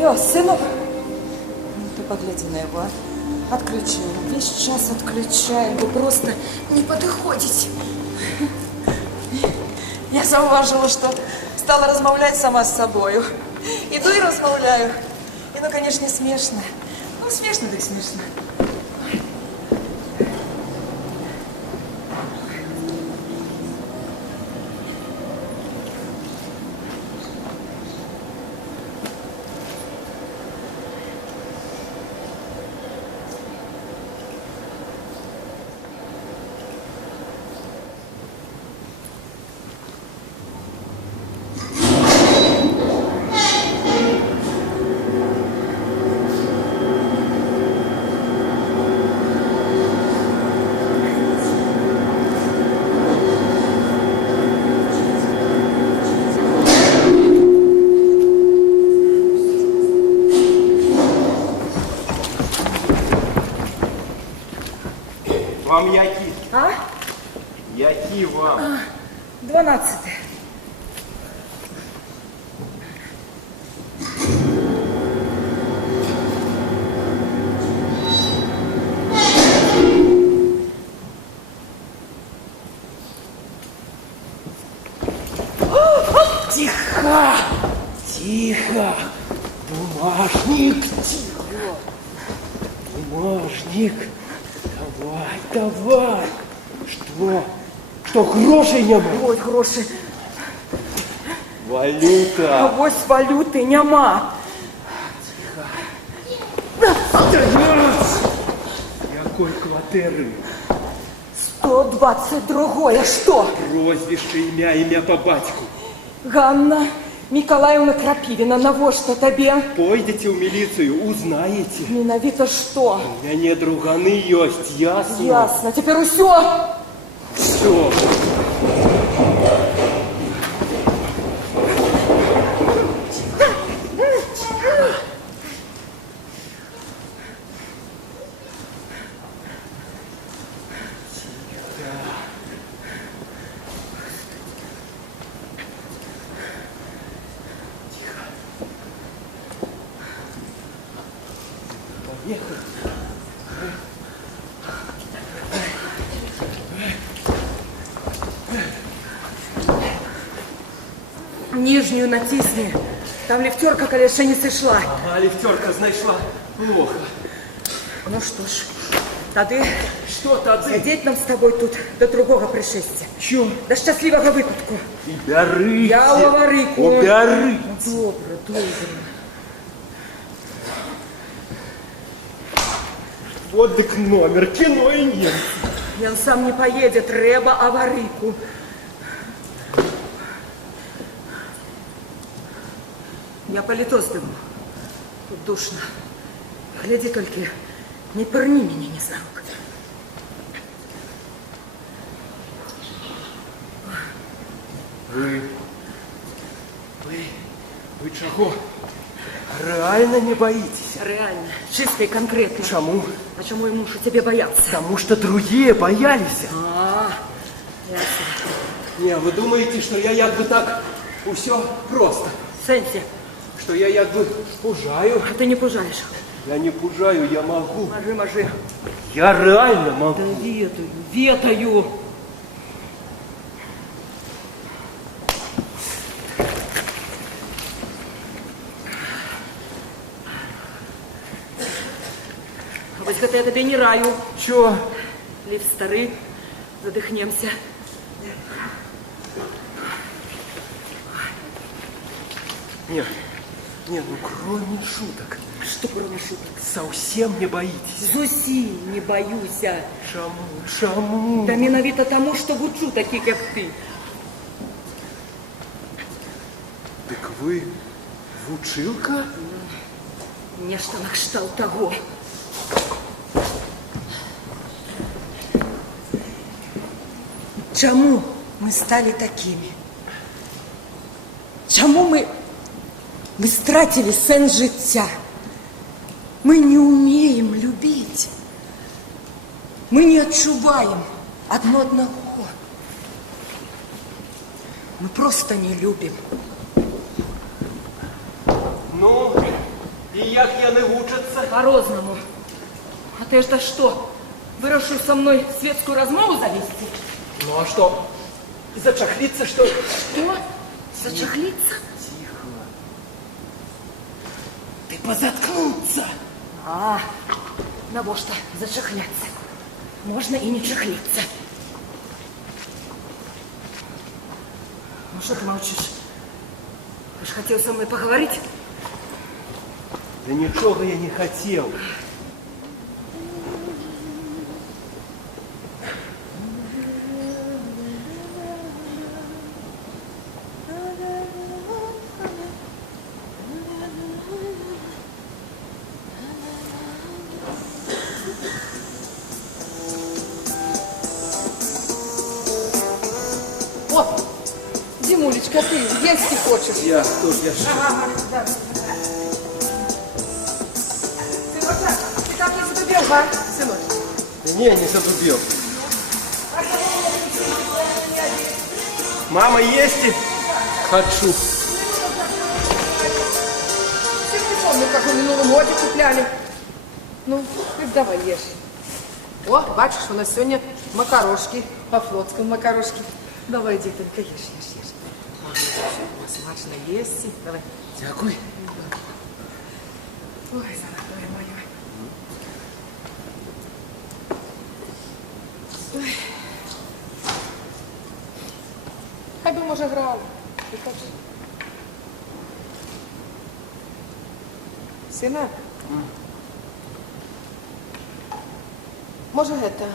Алло, сынок. Ты погляди на его, а? Отключаем. Весь час отключаем. Вы просто не подыходите. Я зауважила, что стала размовлять сама с собою. Иду и размовляю. И, ну, конечно, смешно. Ну, смешно, так смешно. Вам які? А? Які вам? 12. Тихо! Тихо! Бумажник! Тихо! Бумажник! Давай, давай! Что? Что, грошей нема? Ой, гроши. Валюта! Авось валюти нема. Якої квартири? 122. Что? Прозвище, ім'я по батьку. Ганна Миколаевна Крапивина, навошта табе? Пойдете в милицию, узнаете. Миновито что? У меня друганы есть, ясно? Ясно. Теперь усё. Все. Нижнюю натисни. Там лифтерка, конечно, не сошла. Ага, лифтерка знайшла. Плохо. Ну что ж, тады Что тады? сидеть нам с тобой тут до другого пришествия. Чё? До счастливого выпадку. Убярыце. Я у аварийку. Убярыце. Добре, добре. Вот дык номер, кино и нет. Ён сам не поедет, трэба аварийку. Я палито сдыму. Тут душно. Гляди только, не пырни меня незнарук. Вы чего? Реально не боитесь? Реально, чисто и конкретно. Чему? А чему и муж у тебя бояться? Потому что другие боялись. Ясно. Не, вы думаете, что я як бы так все просто? Сенси, Что я як бы пужаю? а ты не пужаешь. Я не пужаю, я могу. Можи. Я реально могу. Да ветаю. Вось гэта я табе не раю. Чё? Лифт стары, задыхнемся. Нет, ну кроме шуток. Что кроме шуток? Совсем не боитесь? Зусім не боюся. Чаму? Да менавіта таму, што вучу такіх, як ты. Так вы вучилка? Нешта накшталт таго. Чаму мы стали такими? Чаму мы стратили сэнс жыцця? Мы не умеем любить. Мы не адчуваем одно одного. Мы просто не любим. Ну, як яны вучацца? По-розному. А ты это что, вырашил со мной светскую размову завести? Ну а что, зачахлиться, что ли? Что? Зачахлиться? Тихо. Ты позаткнуться. А, на во что зачахляться. Можно и не чахлиться. Ну что ты молчишь? Ты ж хотел со мной поговорить? Да ничего я не хотел. О, Димулечка, ты есть хочешь? Я тоже, я ж... Ага, да. Сыночек, ты как не задубел, а, сыночек? Не задубил. Мама, есть и... Хочу. Я не помню, как в минулом году купляли. Ну, давай ешь. О, бачишь, у нас сегодня макарошки, по-флотскому макарошки. Давай, детонька, ешь. Смачно есть. Давай. Дякую. Ой, золотое мое. Ой. Хай би, може, грав. Ти хочеш? Сина? Може, это,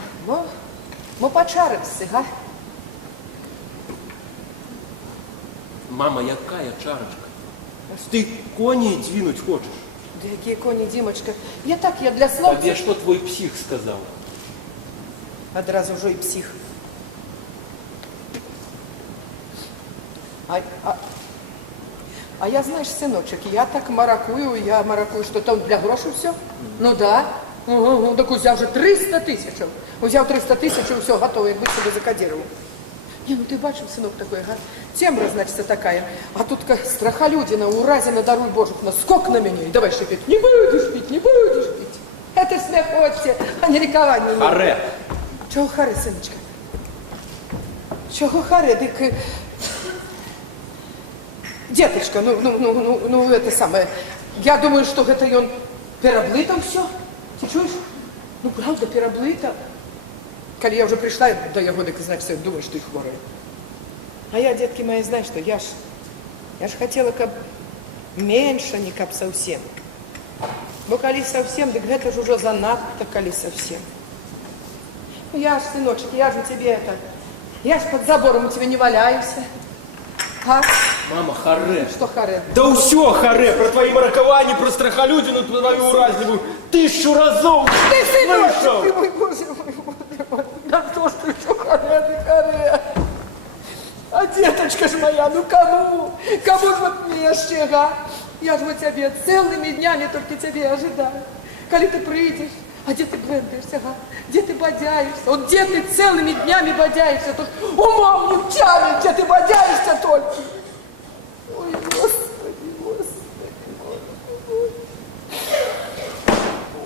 мо почаримся, га? Мама, якая чарочка? Ты кони двинуть хочешь? Да які коні, Дімочка. Я для слов. Тебе что твой псих сказал? Одразу вже і псих. А я, знаешь, сыночек, я маракую, что там для грошей все. Ну да. Так узяв же 300 тысяч. Узяв 300 тысяч и все, готово, якби себе закодировал. Не, ну ты бачив, сынок, такой, га? Тембра, значит, такая. А тут страхолюдина, уразина, даруй Божих, наскок на меня. И давай шипеть, не будешь пить, не будешь пить. Это смех отче, а не ликование. Харе. Чего харе, сыночка? Чего харе? Дык... Деточка, ну, это самое. Я думаю, что это он переблытом все. Ты чуешь? Ну, правда, переблыто. Коли я уже пришла до яго, дык, значит, думаю, что их хворая. А я, детки мои, знаешь что, я ж хотела, каб меньше, не каб совсем. Бо коли совсем, дык это ж уже занадто, коли совсем. Ну, я ж, сыночек, я же тебе это... Я ж под забором у тебя не валяюсь. А? Мама, харе. Что харе? Да все харе, про твои маракования, про страхолюдину, про твою уразнивую 1000 разов Ты, сыночек, слышал. ты мой боже мой. Да что ж ты, что харе? А деточка ж моя, ну кому? Кому ж вот мне еще, а? Я ж вот тебе целыми днями только тебе ожидаю. Коли ты придешь, а где ты блендишься, а? Где ты бодяешься? Вот где ты целыми днями бодяешься? Тут умом не вчали, где ты бодяешься только. Ой, Господи, Господи.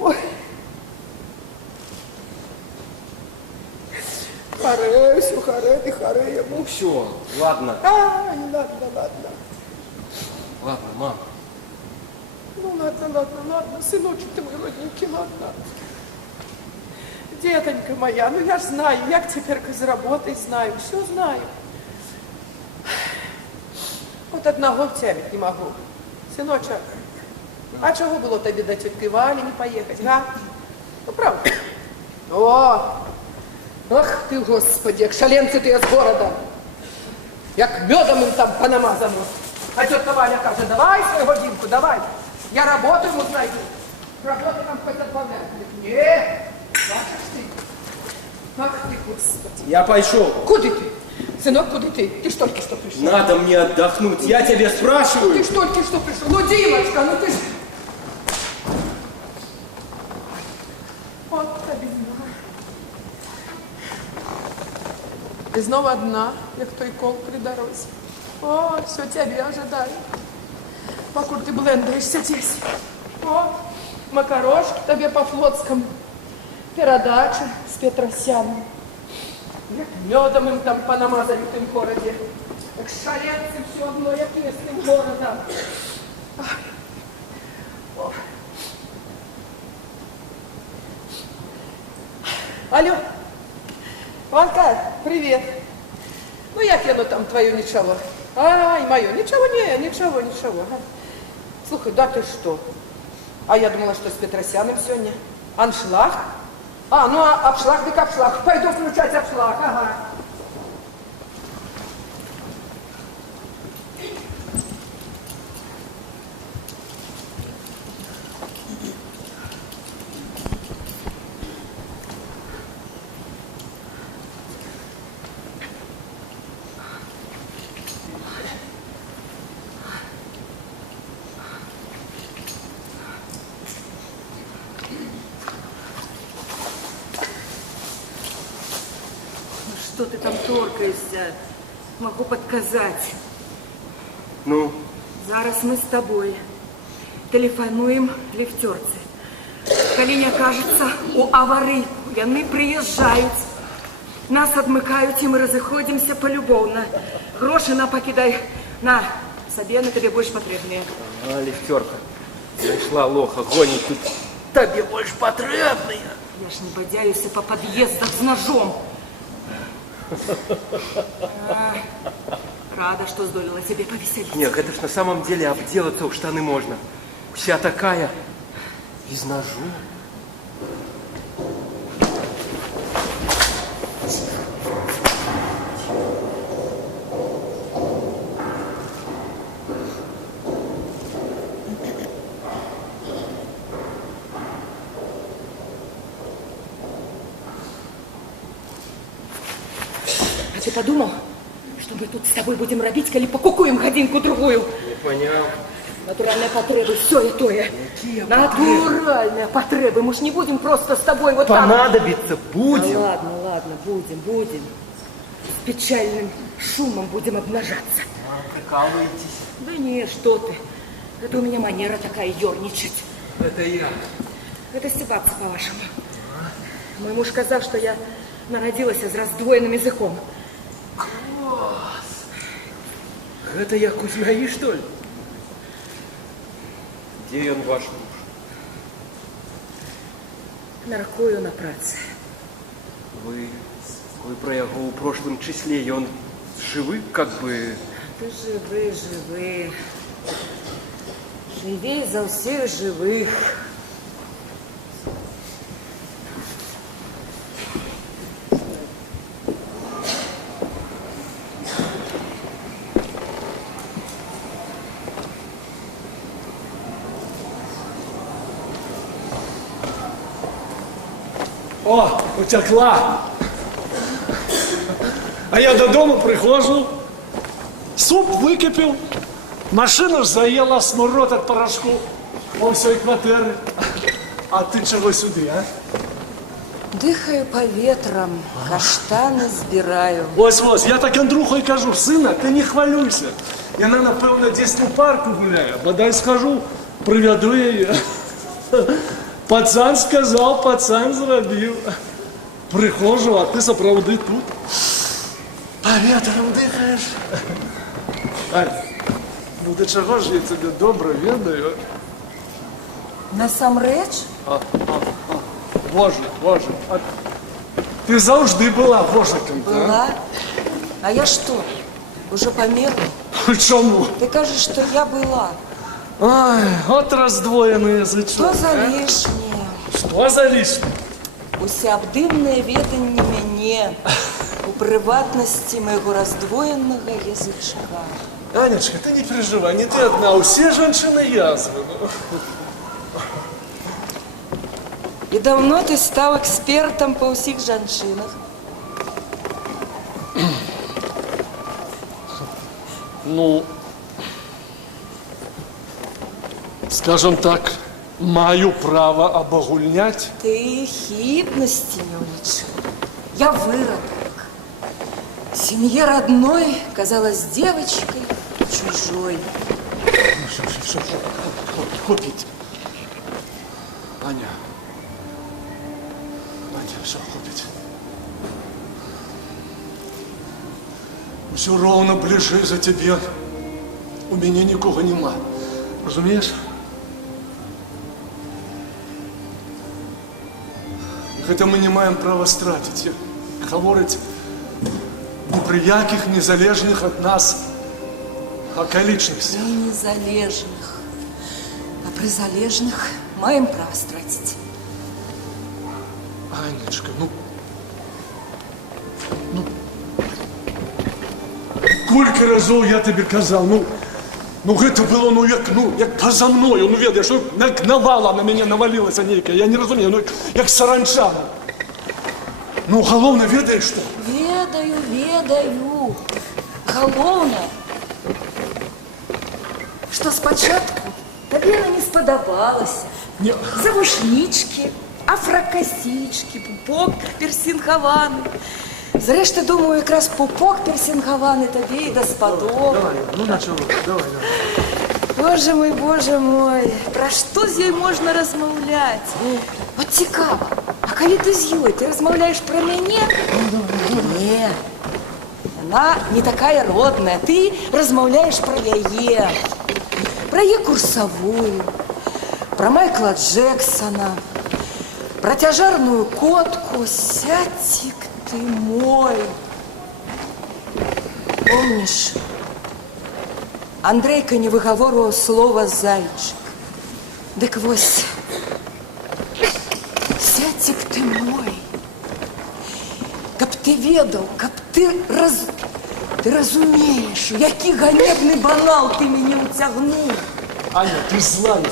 Ой. Харе, все харе, ты харе ему. Ну все, ладно. А, не надо, ладно. Ладно, мам. Ну ладно, сыночек ты мой родненький, ладно. Детонька моя, ну я ж знаю, я теперь заработать знаю, все знаю. Вот одного втямить не могу. Сыночек, а чего было тебе до тетки Вали не поехать, га? Ну, правда? О, ах ты, Господи, як шаленцы ты из города. Як медом им там понамазано. А тетка Валя каже, давай свою годинку, давай. Я работу ему знайду. Работу нам хоть отбавлять. Нет, бачишь ты? Ах ты, Господи. Я пошел. Куда ты? Сынок, куда ты? Ты ж только что пришел. Надо мне отдохнуть. Я тебе спрашиваю. Ты ж только что пришел. Ну, Димочка, ну ты ж... Вот тобі. І знову одна, як той кол при дорозі. О, все тебе ожидаю. Покуль ты блендаешься здесь. О, макарошки тебе по-флотскому. Передача с Петросяном. Медом им там понамазали в том городе. Как шаленцы все одно, як местным городом. О. Алло, Ванка, привет. Ну, як яно там твое ничего? Ай, мое, ничего, ничего. Ага. Слухай, да ты что? А я думала, что с Петросяном сегодня. Аншлаг? Ну, обшлаг, так обшлаг. Пойду включать обшлаг, ага. Что ты там торкаешься? Могу подказать. Ну? Зараз мы с тобой телефонуем лифтерцы. Калі не кажется, у аварийку. Яны приезжают, нас отмыкают, и мы разыходимся полюбовно. Гроши на покидай. На, себе на тебе больше потребные. Лифтерка. Нашла лоха, гонит тут. Тебе больше потребные. Я ж не бодяюсь по подъездах с ножом. Рада, что сдолила тебе повеселиться. Нет, это ж на самом деле обделаться в штаны можно. Вся такая, без ножу. А ты подумал, что мы тут с тобой будем робить, коли покукуем годинку-другую? Не понял. Натуральные потребы, все и тое. Какие Натуральные потребы. Мы ж не будем просто с тобой вот так. Понадобиться будем. Ну, ладно, будем. С печальным шумом будем обнажаться. Прикалываетесь? Да не, что ты. Это у меня манера такая ерничать. Это я. Это стебаться, по-вашему. Мой муж сказал, что я народилась с раздвоенным языком. Это я Кузьмаи, что ли? Где он, ваш муж? Мяркую на працы. Вы про яго у прошлом числе, и он живы, как бы... Ты живы. Живей за всех живых. О, утекла. А я додому приходжу, суп википів, машина ж заїла, смород від порошку по всій квартирі. А ти чого сюди, а? Дыхаю поветром, каштаны збираю. Ось, я так Андруху і кажу, сина, ти не хвилюйся. Вона, напевно, десь у парку гуляє, бодай скажу, приведу її. Пацан сказав, пацан зробив. Приходжу, а ти справді тут. Поветром дихаєш. Ань, ну до чого ж я тебе добре відаю? Насамрэч? Боже, а ти завжди була вожиком, так? Была. А я что, уже померла? Чому? Ты кажешь, что я была. Ой, от роздвоєний язичок. Что за лишнее? Що за лишнє? Усеабдымное веданне мяне у прыватнасці майго раздвоенага язычка. Анечка, ты не переживай, не ты одна, все женщины язвы. И давно ты стал экспертом по ўсіх жанчынах? Ну, скажем так, маю право обогульнять. Ты хитрости не уличил. Я выродок. В семье родной казалась девочкой чужой. Все, купить. Аня, все, хватит. Все ровно ближе за тебе. У меня нікого нема. Розумієш? Хоча ми не маємо права стратити. Говорить ні при яких незалежних від нас околичностях. Не незалежных, а при залежных маем право стратить. Анечка, колькі разоў я табе казаў, гэта было, як поза мною, ведаеш, як навала на мяне навалілася нейкая, я не разумею, як саранча. Галоўна, ведаеш што? Ведаю. Галоўнае, што спачатку табе яна не спадабалася. Не. Завушнічкі, афракасічкі, пупок персінгаваны. Зрэшты, думаю, якраз пупок персінгаваны табе і даспадобы. Давай, начало, давай. Боже мой, пра што з ёй можна размаўляць? От цікава, а калі ты з ёй, ты размаўляеш пра мяне? Не, яна не такая родная, ты размаўляеш пра яе. Пра яе курсавую, пра Майкла Джексона, пра цяжарную котку, сядзік ты мой. Помніш, Андрейка не выгаворваў слова «зайчик». Дык вось, сядзік ты мой, каб ты ведаў, каб ты разумееш, у які ганебны банал ты мяне ўцягнуў. Аня, ты злая.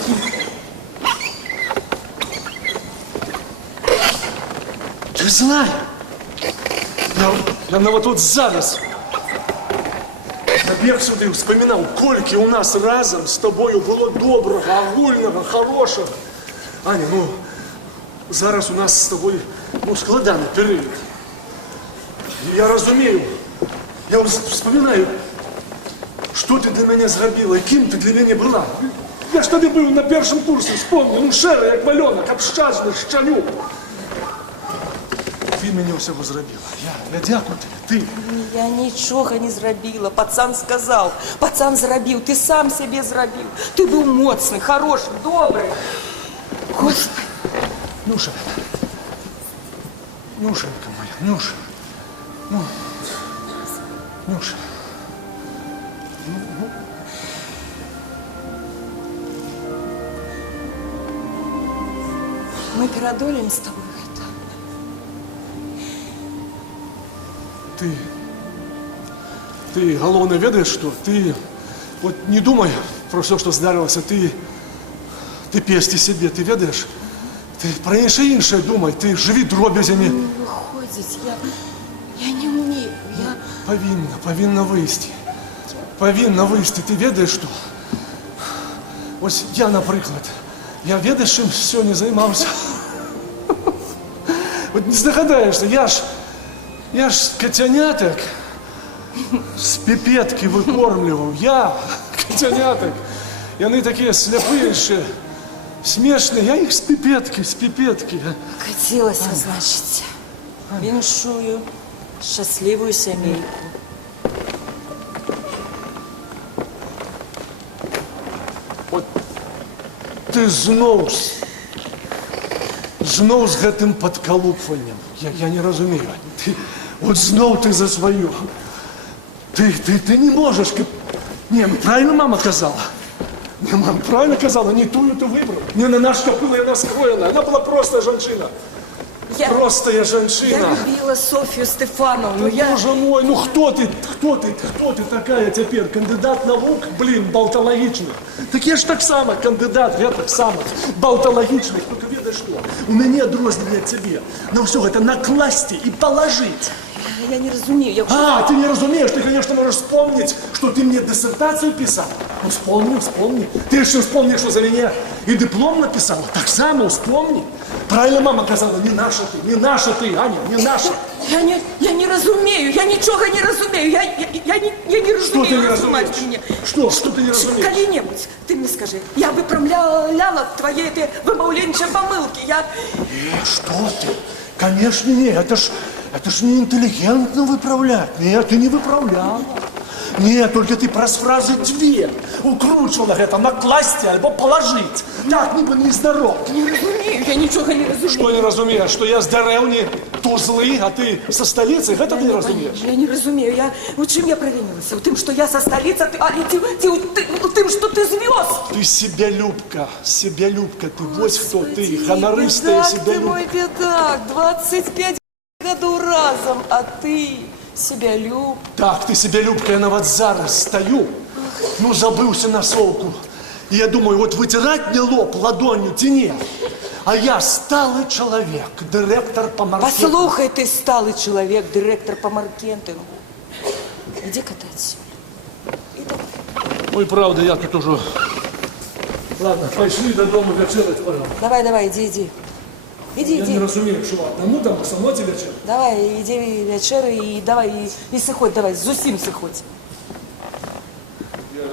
Ты злая. Я нават тут зараз набег сюды, вспоминал, колькі у нас разом с тобою было доброго, агульного, хорошего. Аня, зараз у нас с тобой, складаны перыяд. Я разумею, я вспоминаю, что ты для меня зрабіла, кім ты для мяне была. Я ж тады быў на першым курсе, вспомню, шэры, як валёнак, абшчажны, шчанюк. Ты мяне ўсяго зрабіла. Я дзякую тебе, ты. Я нічога не зрабіла, пацан сказаў. Пацан зрабіў, ты сам сябе зрабіў. Ты быў моцны, хорошы, добры. Господи. Нюша, Нюшенька моя, Нюша. Нюша. Мы пераадолеем з тобой гэта. Ты, галоўна, ведаеш што? Ты, вот не думай про все, што здарылася. Ты песці сябе, ты ведаеш? Ты пра іншае думай, ты жыві дробязямі. Не выходзіць, я не умею, я... Павінна выйсці. Павінна выйсці, ты ведаеш што? Ось я, напрыклад, я ведаеш, чым сёння займаўся? Вот не здагадаешся, я ж кацянятак з піпеткі выкормліваў. Я кацянятак. Яны такія сляпыя яшчэ, смешныя. Я іх з піпеткі. Кацілася, значыць. Віншую шчаслівую сямейку. От ты зноў з гэтым падкалупваннем. Я не разумею. Вот зноў ты за сваю. Ты не можешь... Не, правильно мама казала? Не, мама правильно казала, не тую ты выбрал. Не на наш копыла она скроена. Она была простая женщина. Простая женщина. Я любила Софью Стефановну. Боже мой, кто ты такая теперь? Кандидат наук, болтологичный. Так я ж так само кандидат, я так само болтологичный. Только ведаешь что? У меня адрозненне от тебе. На все это накласти и положить. Я не разумею. Ты не разумеешь, ты, конечно, можешь вспомнить, что ты мне диссертацию писал. Вспомни. Ты еще вспомни, что за меня и диплом написала. Так само вспомни. Правильно мама сказала, не наша ты, Аня, не наша. Я не разумею, я ничего не разумею, я не разумею. Что ты не разумать разумеешь? мне. Что ты не разумеешь? Коли-нибудь, ты мне скажи, я выправляла твои эти вымовленчие помылки, я... Нет, что ты? Конечно, нет. Это ж не интеллигентно выправлять. Нет, ты не выправляла. Нет, только ты праз фразы две укручивала это накласть альбо положить. Так, ніби не здоров. Не разумею, я ничего не разумею. Что не разумеешь? Что я с деревни Тузлы, а ты со столицы? Это ты не разумеешь? Я не разумею. У чым я провинилась? У тым, что я со столицы, у тым, что ты звезд. Ты себялюбка, ты. Вот кто ты, хонористая Ты себялюбка. мой бедак, 25 годов разом, а ты себялюб. Так, ты себялюбка, я нават зараз стою. Ну, забыўся на солку. И я думаю, вот вытирать мне лоб ладонью тяне. А я сталый человек, директор по маркетингу. Послухай, ты сталый человек, директор по маркетингу. Иди катайся. И давай. Ой, правда, я тут уже... Ладно, пошли додому вечерять, пожалуйста. Давай, иди. Иди. Я не разумею, что одному там, самоті вечер. Давай, иди вечеру и давай, и сыходь, давай, зусім сыходь. Я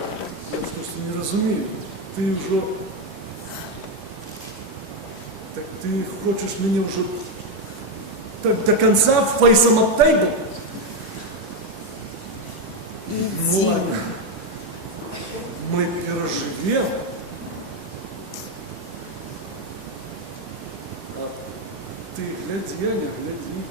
просто не разумею. Ты уже... Так ты хочешь меня уже так до конца фейсом оттайбл? Ну ладно. Мы переживем. А ты гляди, Аня, гляди.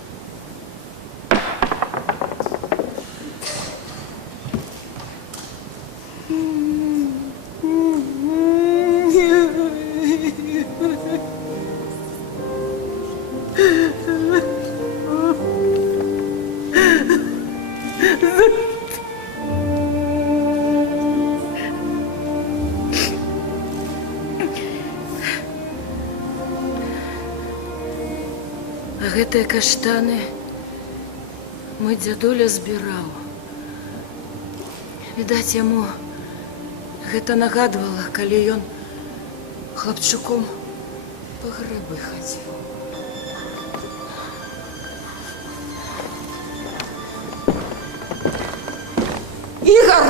А гэтыя каштаны мой дзядуля збіраў. Відаць, яму гэта нагадвала, калі ён хлапчуком па грыбы хадзіў. Ігор!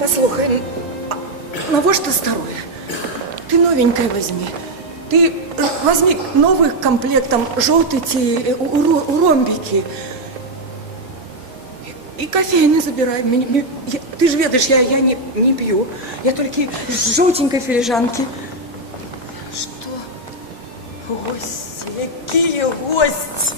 Послухай, навошта старое? Ты новенькое возьми. Ты возьми новый комплект, там, желтый у ромбики. И кофейный забирай. Ты же ведаешь, я не пью. Я только из желтенькой филижанки. Что? Гости, какие гости?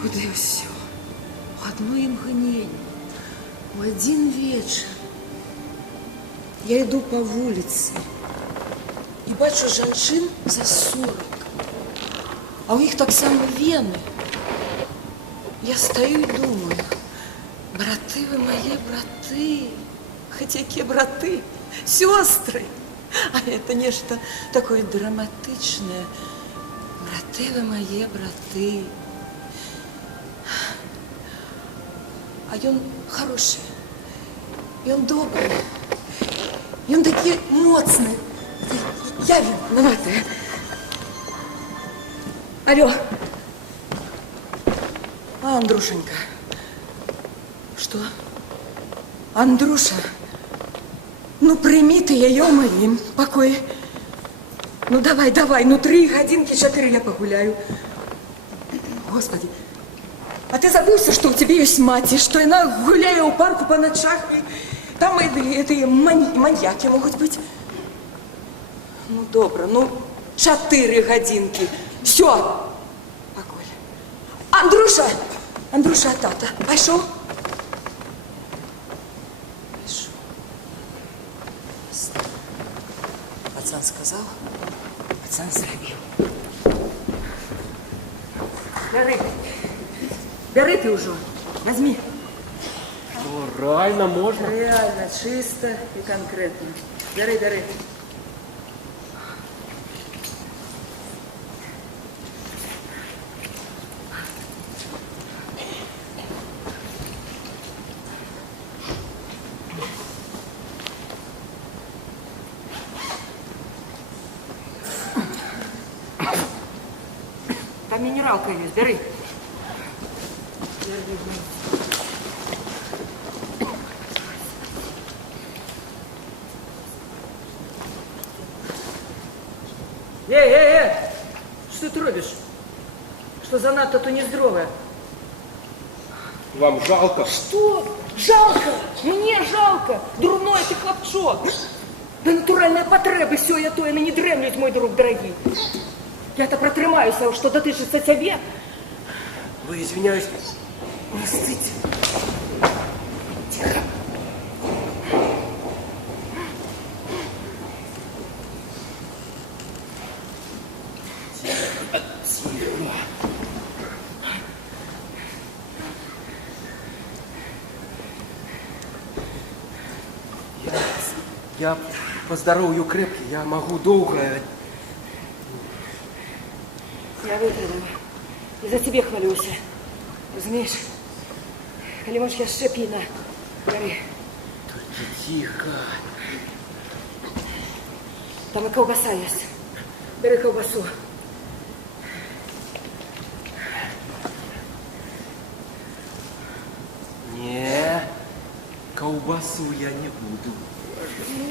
Куды все? В одно імгненне, у один вечер. Я иду по улице и бачу жанчын за 40. А у них так само вены. Я стою и думаю, браты вы мои, браты, хотя какие браты, сестры. А это нечто такое драматичное. Браты вы мои, браты. А ён хороший, и он добрый, и он такой моцный. Я виноватая. Алло. А, Андрушенька. Что? Андруша, ну прими ты ее в моим покое. Ну давай, ну 3 годинки, 4 я погуляю. Господи. А ты забылся, что у тебя есть мать, и что она гуляет у парку по ночах, и там это маньяки могут быть. Ну, добро, ну, 4 годинки. Все. Покой. Андруша, тата, пошел? Пошел. Пацан сказал, пацан зробил. Бери ты уже, возьми. Что, реально можно? Реально, чисто и конкретно. Бери. минералка есть, бери. Эй! Что ты робишь? Что занадто то нездоровое? Вам жалко? Что? Жалко! Мне жалко! Дурной ты хлопчок! Да натуральная потреба сёе тое не дрэмлюць, мой друг дорогий. Я-то протрымаюся, что датычыцца цябе. Вы, извиняюсь, не стыдь. Тихо. Я по здоровью крепкий, я могу долго. Я вытрымаю. И за тебе хвалюся. Разумеешь? Калі можешь яшчэ піна. Бяры. Только тихо. Там и колбаса есть. Бери колбасу. Не, колбасу я не буду.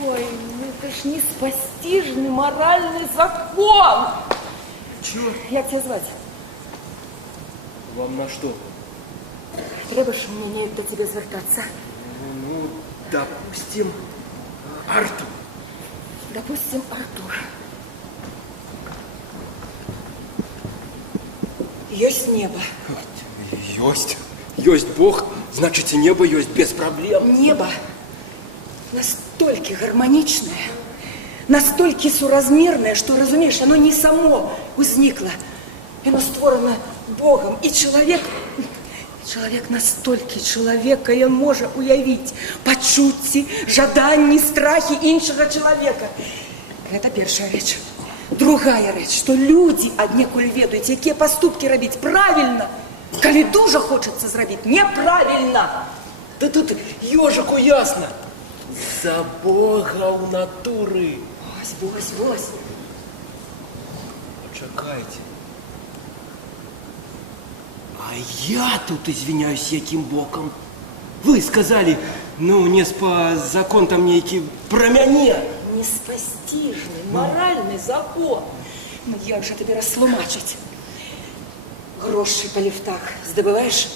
Ой, ну это ж неспостижный моральный закон. Чё? Як тебя звать? Вам на что? Треба ж мне до тебя звертаться. Ну, допустим, Артур. Допустим, Артур. Есть небо. Есть Бог, значит и небо есть без проблем. Небо настолько гармоничное, настолько суразмерное, что, разумеешь, оно не само возникло. Оно створено Богом. И человек настолько человека, он может уявить почуцці, жаданні, страхи іншого человека. Это первая речь. Другая речь, что люди аднекуль ведаюць, якія поступки робить правильно, калі дуже хочется зрабіць неправильно. Да тут ежику ясно. За Бога у натуры. Вось. Почекайте. А я тут, извиняюсь, яким боком? Вы сказали, ну, не по закон там некий про мяне. Неспостижный моральный закон. Ну, як же тебе растлумачить? Гроши по лифтах здобываешь?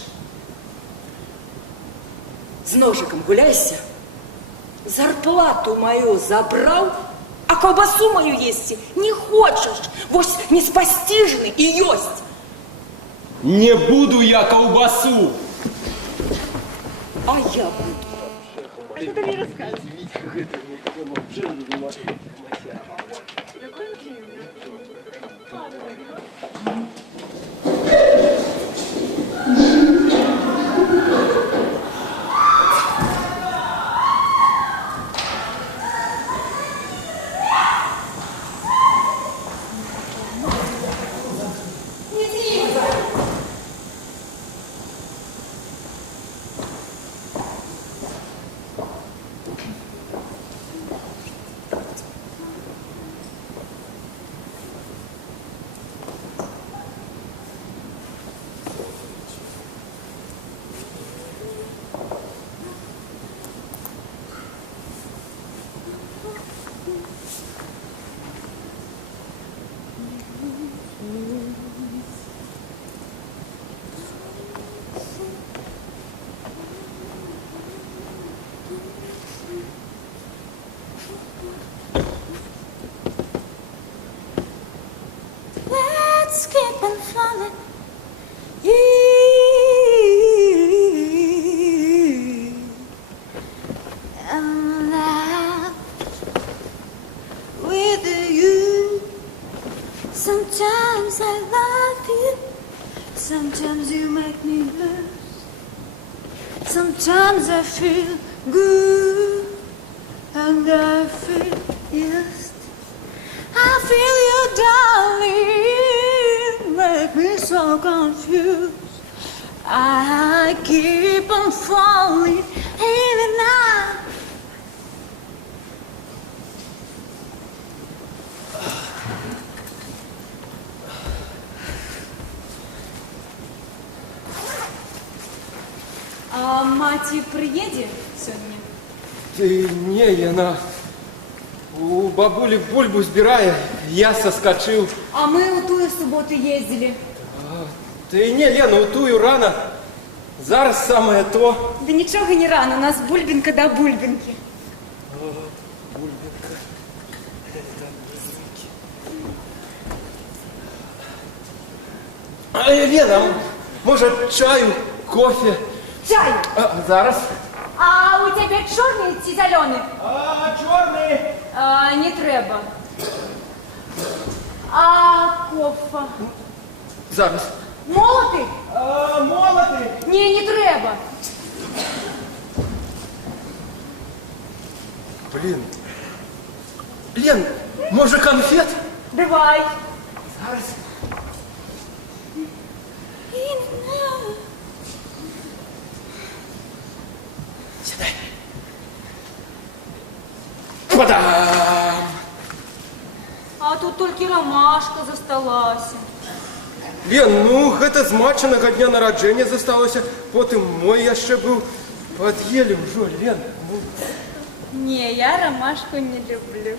С ножиком гуляйся? Зарплату мою забрал, а колбасу мою есть не хочешь. Вось неспостижный и есть. Не буду я колбасу. А я буду. Что ты мне рассказываешь? Let's keep on falling. I'm alive with you. Sometimes I love you. Sometimes you make me lose. Sometimes I feel good and I feel used. I feel you, darling, make me so confused. I keep on falling even now. А маці прыедзе сёння? Не, яна у бабулі бульбу збірае, я соскочил. А мы ў тую суботу ездзілі. Ты не, Лена, у тую рано. Зараз самое то. Да нічога не рано, у нас бульбінка да бульбінкі. Бульбинка. Лена, может чаю, кофе? Чай! Зараз. А у тебе чорний ці зелений? Чорний. Не треба. А кофе? Зараз. Молотий? Молотий. Ні, не треба. Блин. Лен, может конфет? Давай. Зараз. Сідай. Па-дам! А тут толькі ромашка засталася. Лен, ну гэта з матчанага дня нараджэння засталася, потым мой яшчэ быў. Пад'елі ўжо, Лен. Ну. Не, я ромашку не люблю.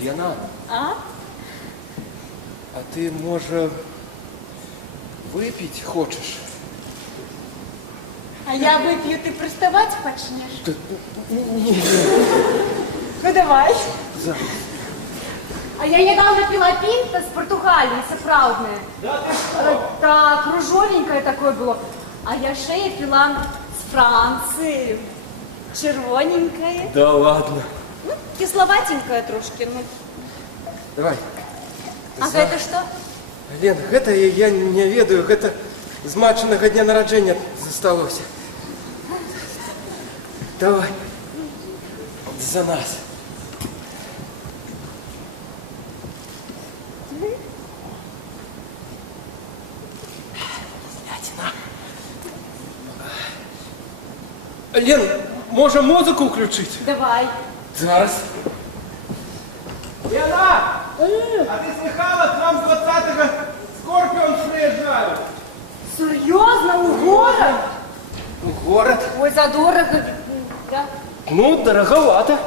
Лена, А? а ты, можа, выпіць хочаш? А я выпью, ты приставать начнешь? Не, Ну давай. зараз. А я недавно пила пинта с Португалии, сапраўдная. Да ты что? Так, ружовенькое такое было. А я шея пила с Франции. Червоненькое. Да ладно. Ну, кисловатенькое трошки. Ну. Давай. А это что? Лен, гэта я не ведаю, гэта з матчанага дня нараджэння засталося. Давай. За нас. Лен, можем музыку включить? Давай. Зараз. Лена! А ты слыхала, к нам 20-го Скорпион приезжают? Серьезно? У город? Город? Ой, задорого. Да? Ну, дороговато.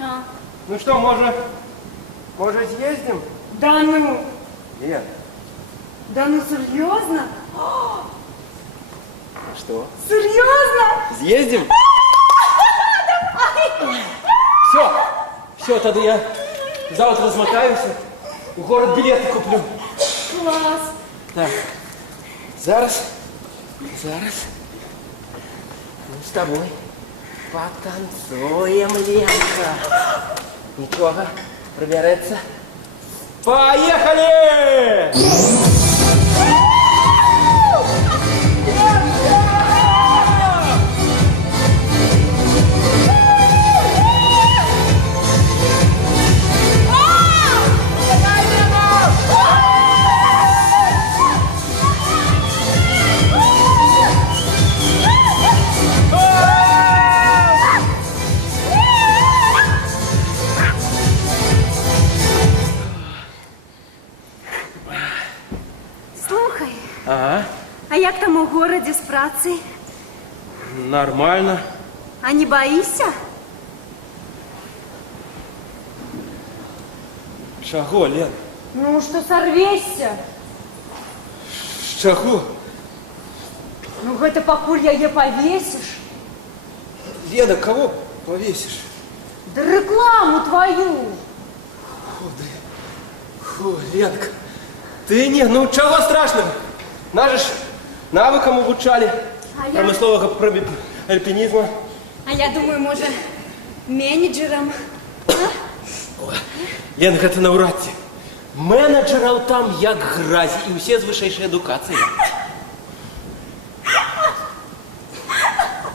А. Ну что, может съездим? Да ну. Лен, Да ну серьезно? что? Серьезно? Съездим? Все, тогда я завтра размотаюсь, в город билеты куплю. Класс. Так, зараз. Мы с тобой потанцуем, Ленка. Ничего, пробирается. Поехали! Слухай, Ага, а як там у городе з працей? нормально. А не боишься? Чего, Лен? Ну, что сорвешься. Чего? Ну, гэта пакуль яе повесишь. Лена, кого повесишь? Да рекламу твою. Фу, Ленка, ты не, ну чего страшного? Нас же навыкам обучали, А я- промыслового альпинизма. А я думаю, может, менеджером. Ленка, это наўрад ці. Менеджераў там як гразь, і ўсе з вышэйшай адукацыі.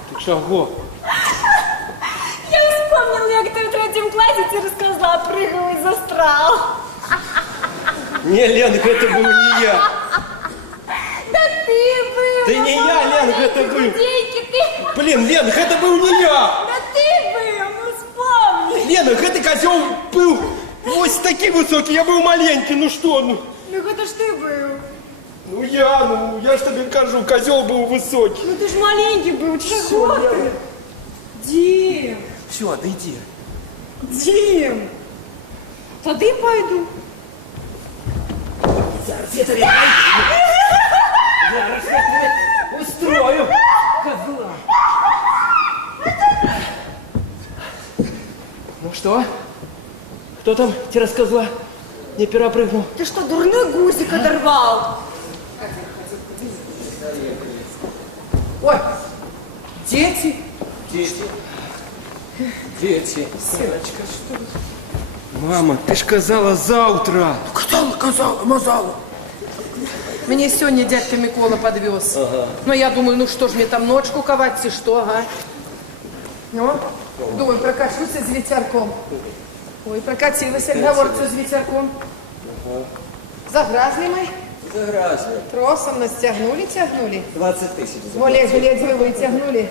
Ты чаго? Я вспомнила, як ты в 3 классе тебе рассказала, прыгала из астрал. Не, Ленка, это был не я. Да ты был. Да не я, Ленка, это был. Худейки, ты. Блин, Ленка, это был не я. Да ты был, ну вспомни. Лена, гэты козел был Ось такі високі, я був маленький, ну що, ну. Ну, это ж ты был. Ну я ж тобі кажу, козел був високий. Ну, ты ж маленький был, чего ты? Дим, Все, отойди. Дим. Тоді пойду. Зараз я тебе устрою, козла. Ну что? Кто там через козла не перепрыгнул? Ты что, дурной гусик одорвал? Ой, дети. Дети. Сыночка, что? Мама, ты ж казала завтра. Казала, мазала. Мне сегодня дядька Микола подвез. Но я думаю, ну что ж мне там ночку ковать, и что, ага. Ну, думаю, прокачусь с ветерком. Ой, прокатилась отговорцу с ветерком. Загразли мы, Загразли. тросом нас тягнули. 20 тисяч. Ледве витягнули.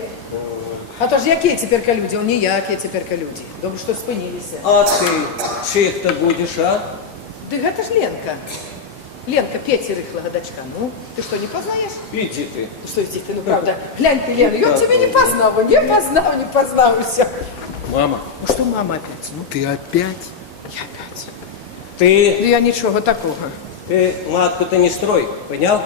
А то ж які тепер люди, он ніякі тепер люди. Добре, що спинилися. А ти чий ти будеш, а? Да это ж Ленка. Ленка, Пети рыхлого дочка. Ну, ты что, не познаешь? Іди ти. Что здесь ты, ну правда. Глянь ты, Лена, я тебя не познал, не познал все. Мама, Ну что мама опять? Ну, ты опять? я опять. Да Ти, я ничего такого. матку ти не строй, поняв?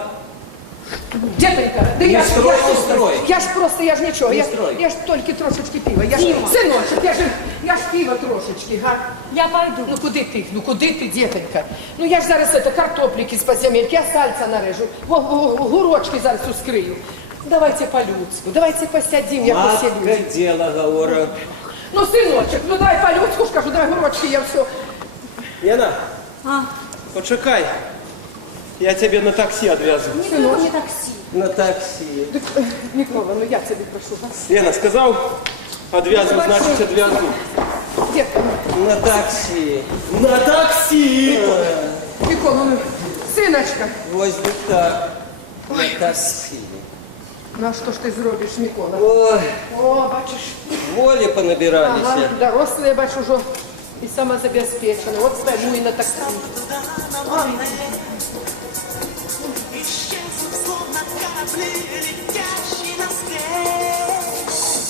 Детонька, да Не я строй, не строй. Я ж просто, я ж ничего, Не я строй. ж только трошечки пива. Я ж, сыночек, я ж пива трошечки, га. Я пойду. Ну куди ти, детонька? Ну я ж зараз это, картоплики з подземельки, я сальца нарежу, гурочки зараз ускрию. Давайте по-людську, давайте посядим, я Матка поселюсь. діла говорить. Ну, сыночек, ну давай по-людську скажу, давай гурочки, я все. Лена, А, почекай. Я тебе на такси отвязу. Не надо мне такси. На таксі. Микола, ну я тебе прошу, га. Лена, сказал, отвязу, значит отвязу. Детка, На таксі. На такси! Микола, ну, сыночка. Ось би так. На таксі. Ну а що ж ти зробиш, Микола? Ой, О, бачиш. волі Ага, понабиралися. дорослые, бачу, уже и самозабеспечены. Вот стою и на такси. Исчезнут, словно корабли, летящие на скрежет.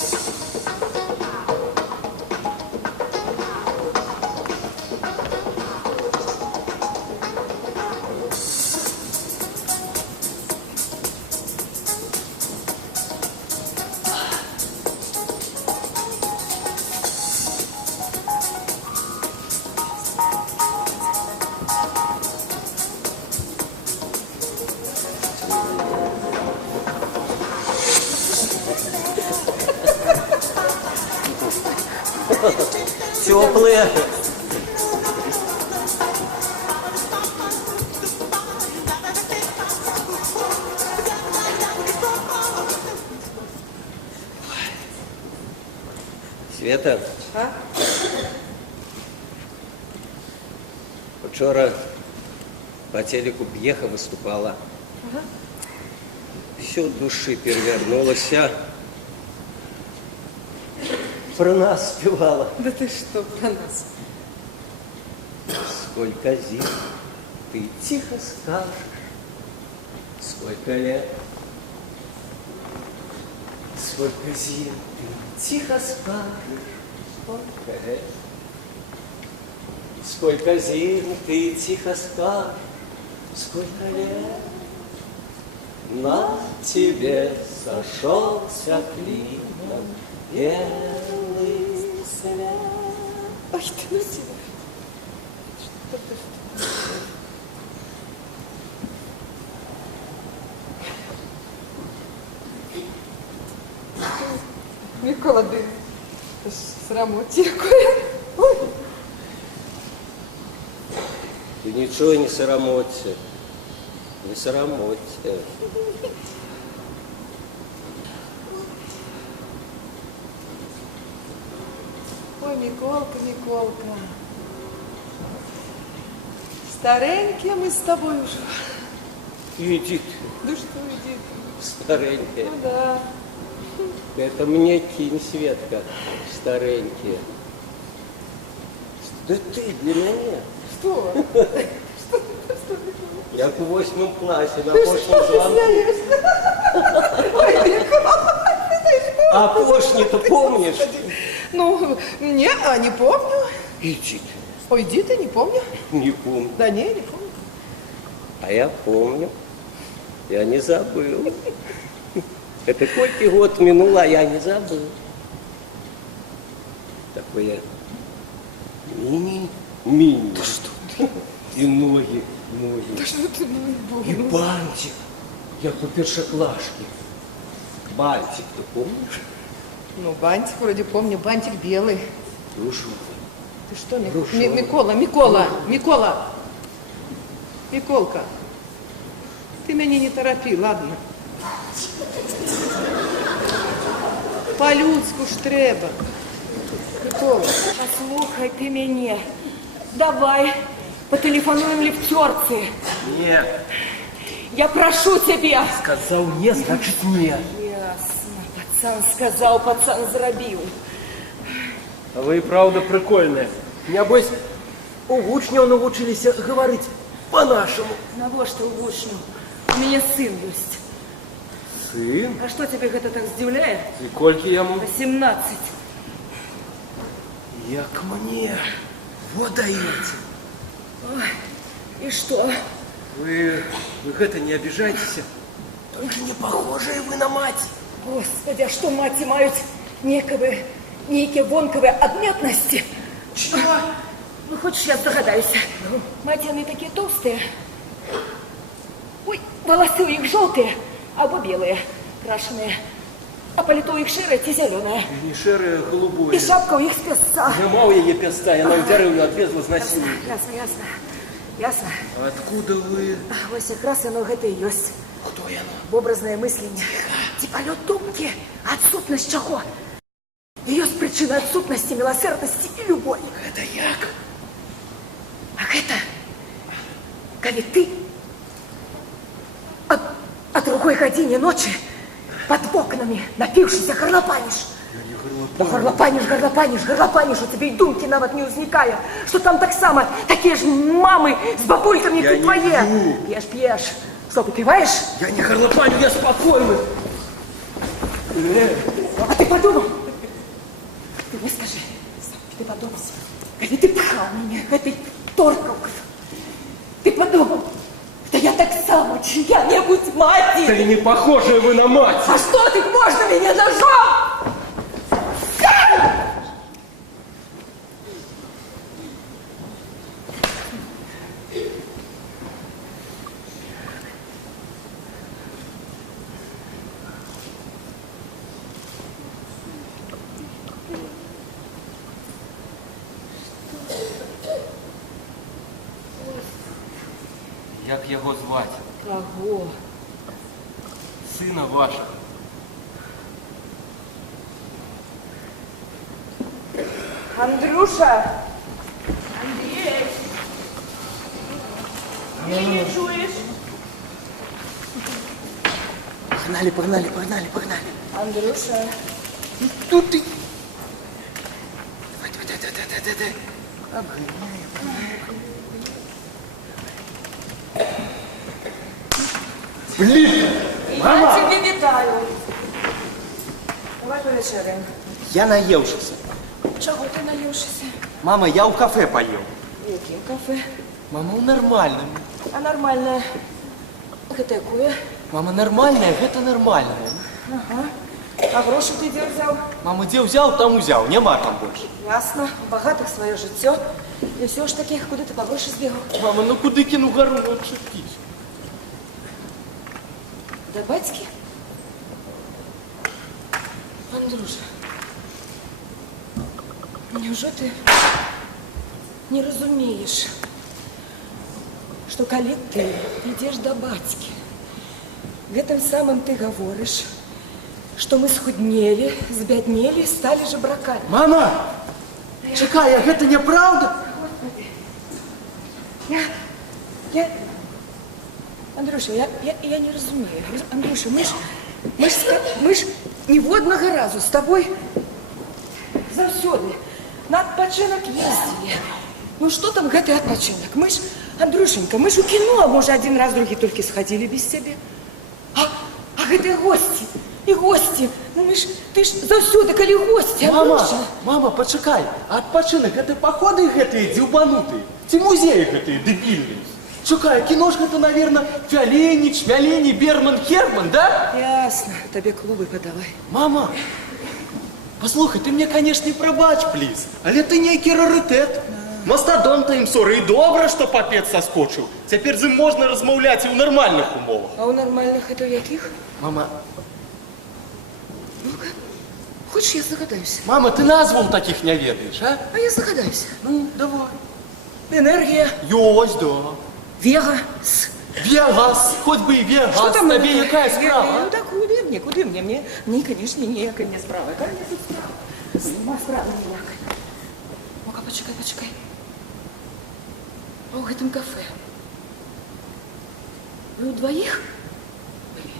Теплые. Света. Вчора по телеку Б'єха выступала. Все души перевернулося. Про нас спевала. Да ты что, про нас? Сколько зим ты тихо скажешь, сколько лет. Сколько зим ты тихо скажешь, сколько лет. Сколько зим ты тихо скажешь, сколько лет. На тебе сошелся клином белый свет. Ой, ты ну тебя. Микола, ты срамоти какое. Ой. Ты ничего не срамоться. Не срамоться. Ой, Миколка, Миколка. Старенькие мы с тобой уже. Иди ты, Ну что, иди. старенькая. Ну да. Это мне кинь, Светка, старенькие. Да ты для меня. Что? Я в 8 классе на прошлом звонку. А Пошни-то помнишь? Ну, не помню. Иди ты. Ой, иди ты, не помню. Не помню. Да не помню. А я помню. Я не забыл. Это сколько год минул, а я не забыл. Такой я мини. Да что ты? И ноги. Да что ты, ну, И бантик. Я по першоклашке. Бантик, ты помнишь? Ну, бантик вроде помню, бантик белый. Ружу. Ты что, Рушевый. Миколка, ты меня не торопи, ладно? По-людську ж треба. Микола. Послухай ты меня. Давай потелефонуем лифтерцы. Нет. Я прошу тебя. Сказал нет, значит нет. Ясно. Пацан сказал, пацан зрабіў. А вы и правда прикольные. Небось, у вучняў навучились говорить по-нашему. Навошта ў вучню? У меня сын есть. Сын? А что тебе это так здзіўляе? И кольки яму? 18. Як мне? Вот даете. И что? Вы это не обижайтесь. Только не похожие вы на мать. Господи, а что маці маюць нейкія вонкавыя адметнасці? Чего? Ну, хочешь, я здогадаюсь. Маці, яны такие толстые. Ой, волосы у них желтые, або белые, крашеные. А паліто у их шэрае ці зялёнае. Не шерые, а голубое. И шапка у их з песца. Нема у яе песта, яна ў дзярэўню адвезла з насілля. Ясно. А откуда вы? Вось якраз яно гэта і ёсць. Кто яно? Вобразнае мысленне. Ці палёт думкі, адсутнасць чаго? Ёсць прычына адсутнасці міласэрнасці і любові. Это як? А гэта, калі ты о другой гадзіне ночы под вокнамі, напіўшыся, гарлапаніш. Я не Горлопанишь, у тебя и думки нават не ўзнікае, что там таксама такие же мамы с бабульками, Я как не твои. пью. Пьешь. Что, выпиваешь? Я не горлопаню, я спокойный. А ты подумал? Ты мне скажи, ты подумал, коли ты пхал меня этой торкалкой, ты подумал, что я так само чья-нибудь мать. Да не похожие вы на мать. А что ты, можно меня ножом? Як його звати? Кого? Сина вашого. Андрюша! Андрей! Ты не чуешь? Погнали. Андрюша! Тут ты. Давай. Блин! Я тебе вітаю. Давай повечеряємо. Я наевшийся. Чого ти наївшися? Мама, я у кафе поел. Яким кафе? Мама, нормальным. А нормальне? Гэта якое? Мама, нормальное, это нормальное. Ага. А гроші ти де взяв? Мама, где взял, там взял. Нема там больше. Ясно. У багатих своє життя. І все ж таки, куди ти по гроші збігав? Мама, ну куда кину гору отшутить? До батьки? Андрюша, невже ти не розумієш, що коли ти йдеш до батьки, гэтым самым ты говоришь, что мы схуднели, збяднели, стали жебраками. Мама! Чекай, а это неправда? Андрюша, я не разумею. Андрюша, мы ж ни в одного разу с тобой завсёды на отпочинок ездили. Ну что там гэты адпачынак? Мы ж, Андрюшенька, мы ж у кіно, можа, один раз, другі толькі схадзілі без цябе. А гэтыя госці, і госці. Ну мы ж, ты ж заўсёды, калі госці, Андрюша. Мама, пачакай. А адпачынак гэта паходы гэтыя дзюбанутыя? Ці музеі гэтыя дэбільныя? Чакай, кіно ж гэта, наверное, Фяленіч, Берман, Херман, да? Ясно, табе клубы падавай. Мама, послухай, ты мне, конечно, прабач, плиз, але ты нейкі рарытэт. Мастадонта ім соры, і добра, што папец саскочыў. Цяпер з ім можна размаўляць і ў нармальных умовах. А ў нармальных это ў якіх? Мама, Ну-ка, хочешь, я загадаюся? мама, ты назваў такіх не ведаеш, а? А я загадаюся. Ну, давай. Энергія, Ёсць, да. Вегас. Вегас, хоць бы і Вегас, табе якая справа? Ну так, куды мне? Мне, конечно, ніякай не справа. Какая мне тут справа? Нема справы ніякай. Ну-ка, почекай. А ў гэтым кафе? Вы ўдваіх былі?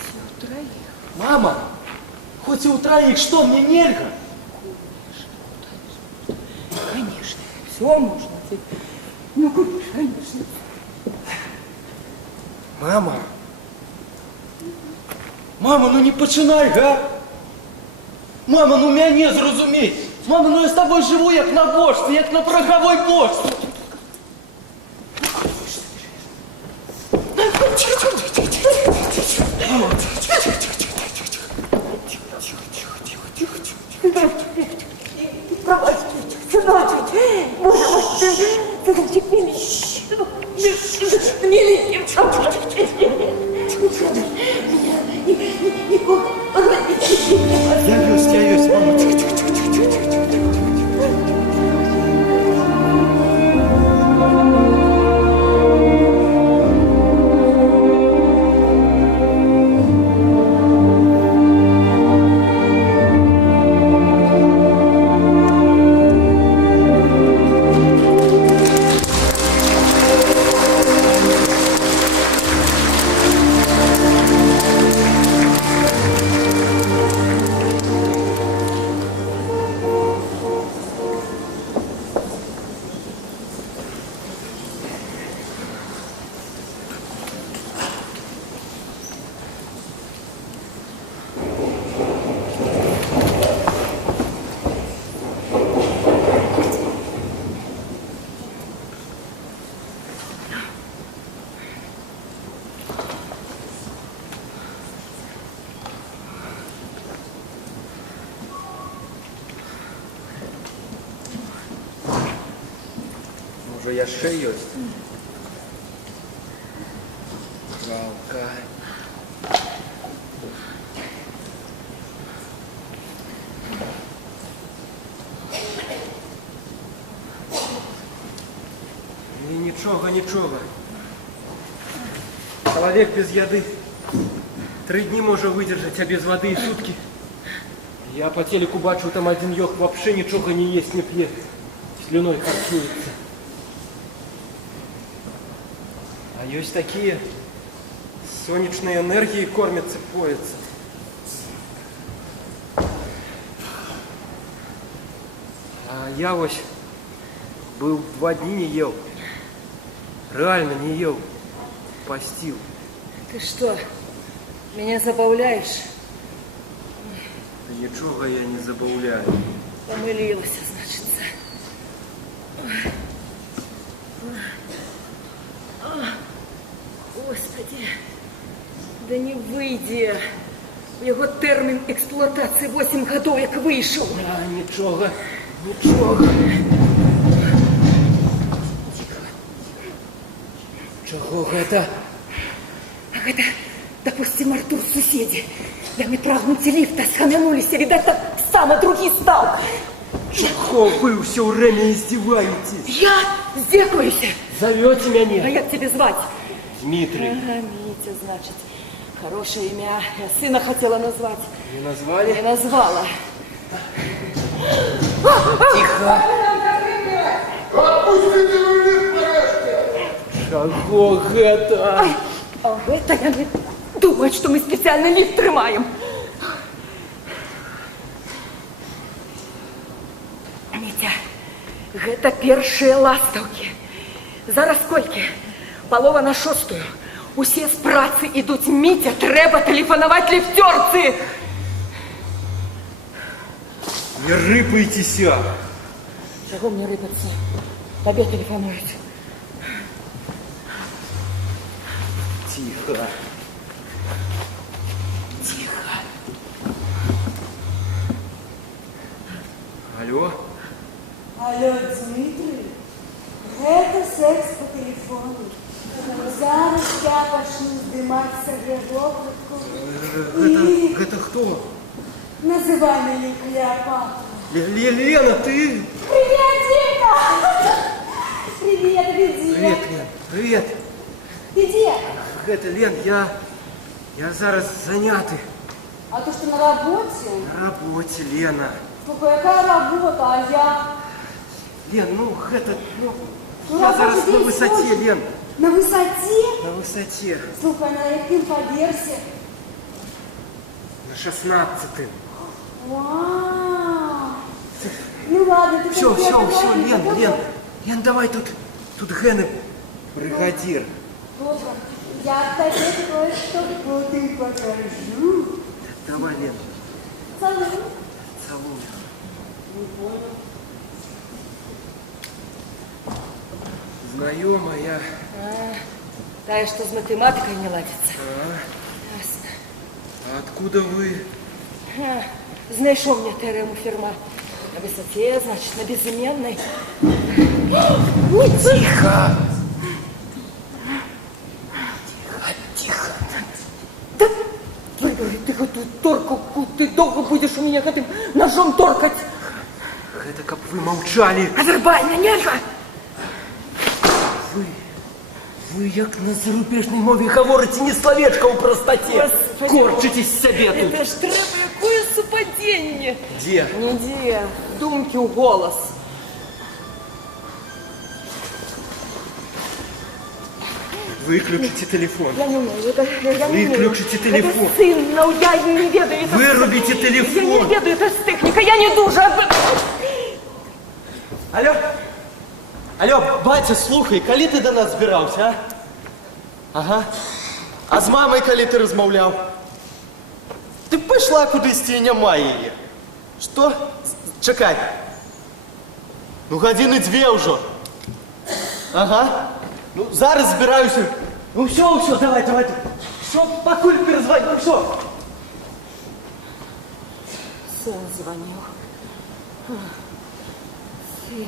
Ці ўтраіх? Мама, хоць і ў траіх, што, мне нельга? Конечно, все можно. Ну, конечно. Мама, ну не пачынай, га? Мама, ну мяне зразумей. Мама, ну я з тобой жыву як на бочцы, як на пороховой бочцы. Я ёсць, мама. Może яшчэ ёсць? Жалка. Нічога. Чалавек без яды 3 дні можа выдержаць, а без вады і суткі. Я по телеку бачу, там один ёх вообще нічога не ест, не п'е, слюной харчуецца. А ёсць такія, сонечнай энергіяй кормяцца, пояцца. А я вось был 2 дні не ел. Реально не ел. Постил. Ты что, меня забавляешь? Да ничего я не забавляю. Помылилась, значится. Господи, да не выйди. Его термин эксплуатации 8 годов, як вышел. А, ничего. Чего это? А это, допустим, Артур суседи. Яны прагнуць ліфта, схаменуліся, відаць, так само другі стал. Чего вы все время издеваетесь? Я здекаюся. Зовете А меня? як тебе звать? Дмитрий. Ага, Митя, значит. Хорошее имя. Я сына хотела назвать. Не назвали? Не назвала. Тихо. Чего это? Ай, а это я не думаю, что мы специально лифт трымаем. Митя, Гэта першыя ластаўкі. Зараз колькі? Палова на 6. Усе з працы ідуць. Міця, трэба тэлефанаваць ліфцёрцы. Не рыпайтеся. Чаго мне рыпацца? Табе тэлефануюць. Тихо. Тихо. Алло? Алло, Дмитрий, это секс по телефону. Зараз я почну здымать сагрегоплетку и Это кто? называй меня Клеопатра. Лена, ты? Привет, Димка! Привет, иди. Привет, Лен, привет. Ты где? Это, Лен, я зараз заняты. А то, что на работе? На работе, Лена. Слушай, какая работа, а я? Лен, Ну, я зараз рабочий на день высоте, срочный. Лен. На высоте? На высоте. Слухай, на яким поверсі? На 16-м. Вау! Ну ладно, ты Все, так Лен, давай тут Гена бригадир. Добро. Я тебе кое-что крутым покажу. Давай, Лен, Целую. целую. Не понял. Знакомая. Тая, что с математикой не ладится. Ясно. А откуда вы? Знайшов мне теорему Ферма. На высоте, значит, на безыменной. Тихо. Тихо. Да, ты эту торку, ты долго будешь у меня этим ножом торкать. Это как вы молчали. Вербально, нельзя. Ви як на зарубежній мові говорите ні словечка у простоте. Господи. Корчитесь себе тут. Это ж треба якое супадение. Где? Нигде. Думки у голос. Выключите телефон. Я не умею, я не умею. Выключите телефон. Это сын, но я не ведаю. это Вырубите сын. телефон. Я не ведаю, это техника, я не дужа. Алло? Алло, батя, слухай, коли ти до нас збирався, а? Ага. А з мамою коли ти розмовляв? Ти б пішла кудись, і нема її. Що? Чекай. Ну, години 2 вже. Ага. Ну, зараз збираюся. Ну, все, давай. Що, покуль перезвонь, ну, все. Сын звонил.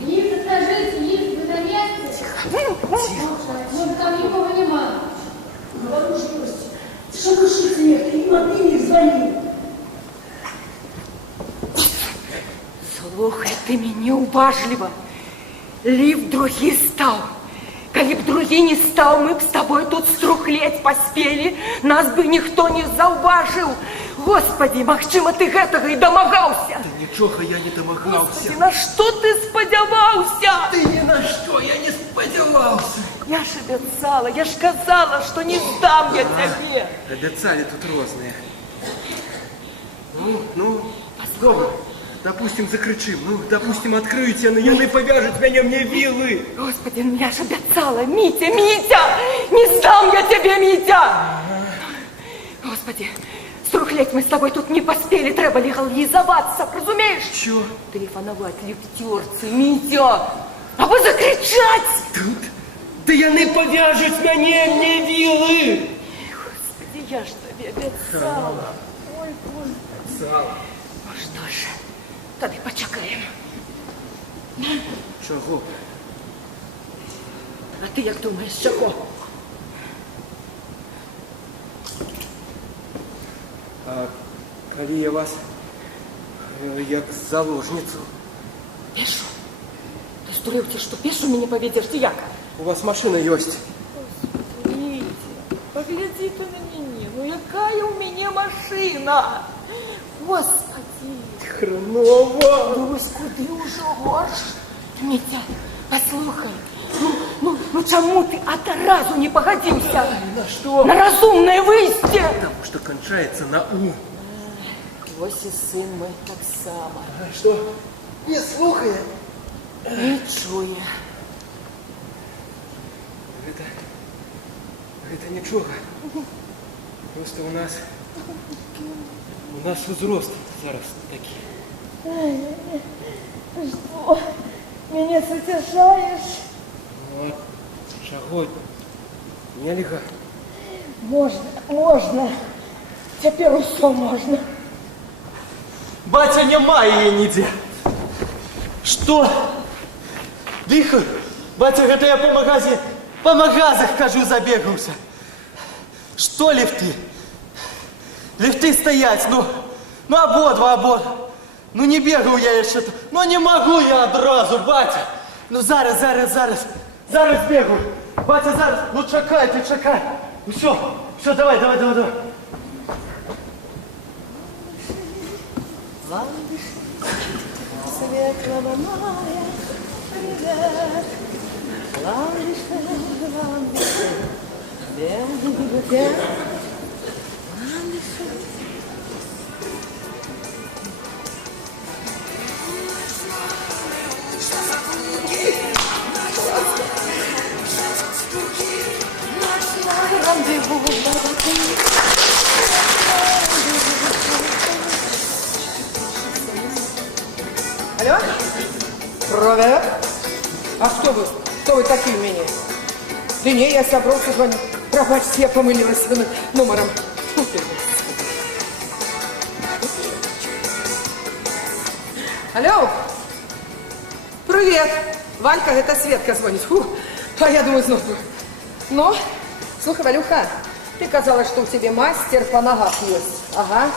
Лифт, скажите, лифт, вы на месте? Может, там никого нема? Говорю, что душить нет, и мобильник звонит. Слухай, ты меня уважливо. Лифт другі стал. Коли б другі не стал, мы б с тобой тут струхлеть поспели, нас бы никто не зауважил. Господи, магчыма, ты гэтага и домагался. Да нічого я не домагався. Господи, на что ты сподявался? Ты ни на что я не сподівався. Я ж обещала, я ж казала, что не сдам я тебе. Обіцяли тут розные. Ну, добре. Допустим, закричим. Ну, допустим, открыете, но яны повяжут меня мне вилы. Господи, ну я ж обещала, Митя, не сдам я тебе, Митя. Господи, струхлеть мы с тобой тут не поспели, треба легализоваться, разумеешь? Чё? Телефоновать лифтерцы, Митя, а вы закричать! Тут? Да яны повяжут меня мне вилы. Господи, я ж тебе обещала. Ой, Боже. Ну что ж, тогда почекаем. Чого? А ты як думаешь, чего? А коли я вас як заложницу? Пешу? Ты здурел, ты что, пешу меня поведешь, ты як? У вас машина есть? Витя, погляди ты на меня, ну якая у меня машина? Господи. Хреново. Ну ось куди уже горш? Митя, послухай, ну чему ты разу не погодился? На что? На разумное выйсти. Потому что кончается на У. Ось и сын мой так само. Что? Не слухай. не чуе. Гэта нічога. Просто у нас узрост зараз такі. Что? Меня сутешаешь? Ну, а чаго? Нельга. Можно. Теперь все можно. Батя, няма яе нідзе. Што? Ліха, батя, гэта я па магазах, кажу, забегаўся. Што ліфты? Ліфты стаяць, ну абодва. Ну не бегаў я яшчэ. Ну не магу я адразу, батя. Ну зараз бегу. Батя, зараз. Ну чакай. Ну все, давай. Светлого мая, привет. Алло? Привет. А что вы такие у меня? Да не, я собрался звонить. Пробачьте, я помылилась номером. Алло? Привет. Валька, это Светка звонит. Фу. А я думаю, снова. Ну, слухай, Валюха, ты казалось, что у тебя мастер по ногах есть. Ага.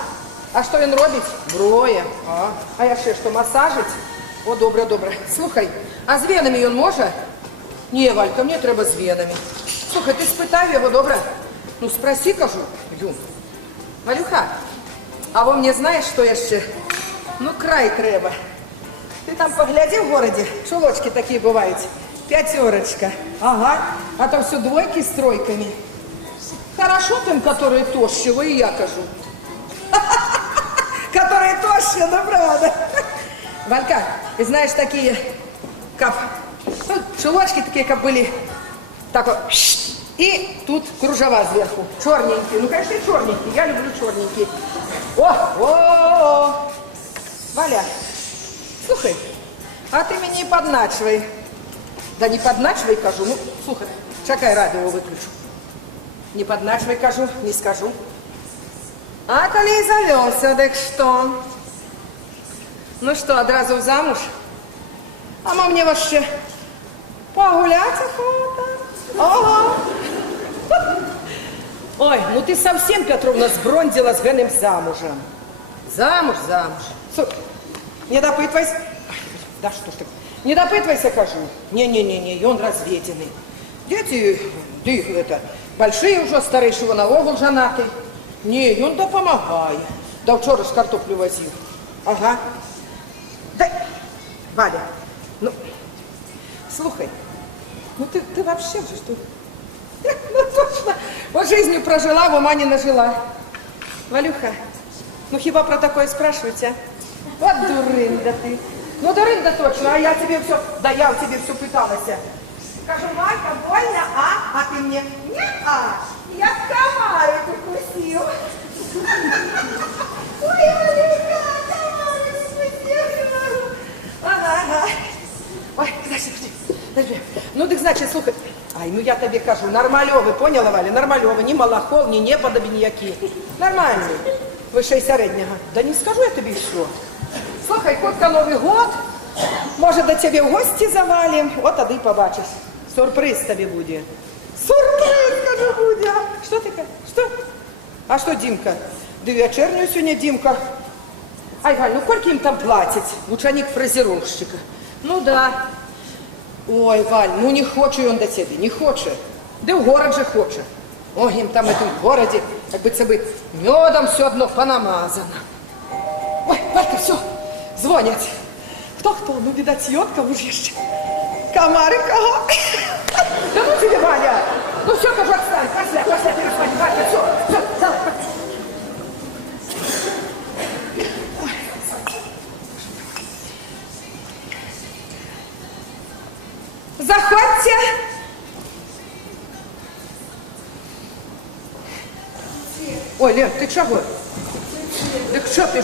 А что він робить? Броє. А я ще що, масажить? О, добре. Слухай, а з венами він може? Ні, Валька, мені треба з венами. Слухай, ти спитав його, добре? Ну, спроси, кажу. Йдем. Валюха, а во мне знаєш, що я ще? Ну, край треба. Ти там погляди в городі, чулочки такі бувають. 5. Ага. А то все двойки с тройками. Хорошо тем, которые тощего, и я кажу. Которые тощие, ну правда. Валька, и знаешь, такие, чулочки такие, как были, так вот, и тут кружева сверху, черненькие. Ну, конечно, черненькие, я люблю черненькие. О! Валя, слухай, а ты меня не подначивай. Да не подначивай, кажу, ну, слухай, чакай, радио выключу. Не подначивай, кажу, не скажу. А коли завелся, так что? Ну что, одразу в замуж? А мне вообще погулять охота. Ага. Ой, ну ты совсем, Петровна, сброндила с Генем замужем. Замуж. Не допытывайся. Да что ж ты? Не допытывайся, кажу. Не, он разведенный. Дети, да их это, большие уже, старейшего на огол женатый. Не, он да помогает. Да вчера ж картоплю возил. Ага. Да, Валя, ну, слухай, ну ты вообще же что? Ну точно, вот жизнью прожила, в ума не нажила. Валюха, ну хиба про такое спрашивать, а? Вот дурында ты. Ну дурында точно, а я тебе все, да я у тебя все пыталась. Скажу, Валька, больно, а? А ты мне, не-а, я комарик укусил. Ой, Валюха, комарик укусил. Ага. Ой, подожди. Ну так значит, слухай. Ай, ну я тебе кажу, нормальовый, поняла, Валя? Нормальовый, ни малахов, ни неподоби ніякі. Нормальный. Вище середнього. Да не скажу я тобі що. Слухай, котка, Новий год. Може, до тебе в гості завалим. От тоді побачиш. Сюрприз тобі буде. Сюрприз, кажу, буде. Що таке? Що? А що, Дімка? Да вечернюю сьогодні, Дімка. Ай, Галь, ну сколько им там платить? Лучше они к фрезеровщика. Ну да. Ой, Валь, ну не хоче он до тебе, не хоче. Да в город же хоче. Ой, им там в этом городе, как бы це медом все одно понамазано. Ой, Валька, все, звонят. Кто? Ну, видать, йодка уж еще. Комарик, ага. Да ну тебе, Валя. Ну все, кажу, отстань. Пошли, переспать. Валька, все, давай. Заходьте. Ой, Лен, ты чего? Так что ты,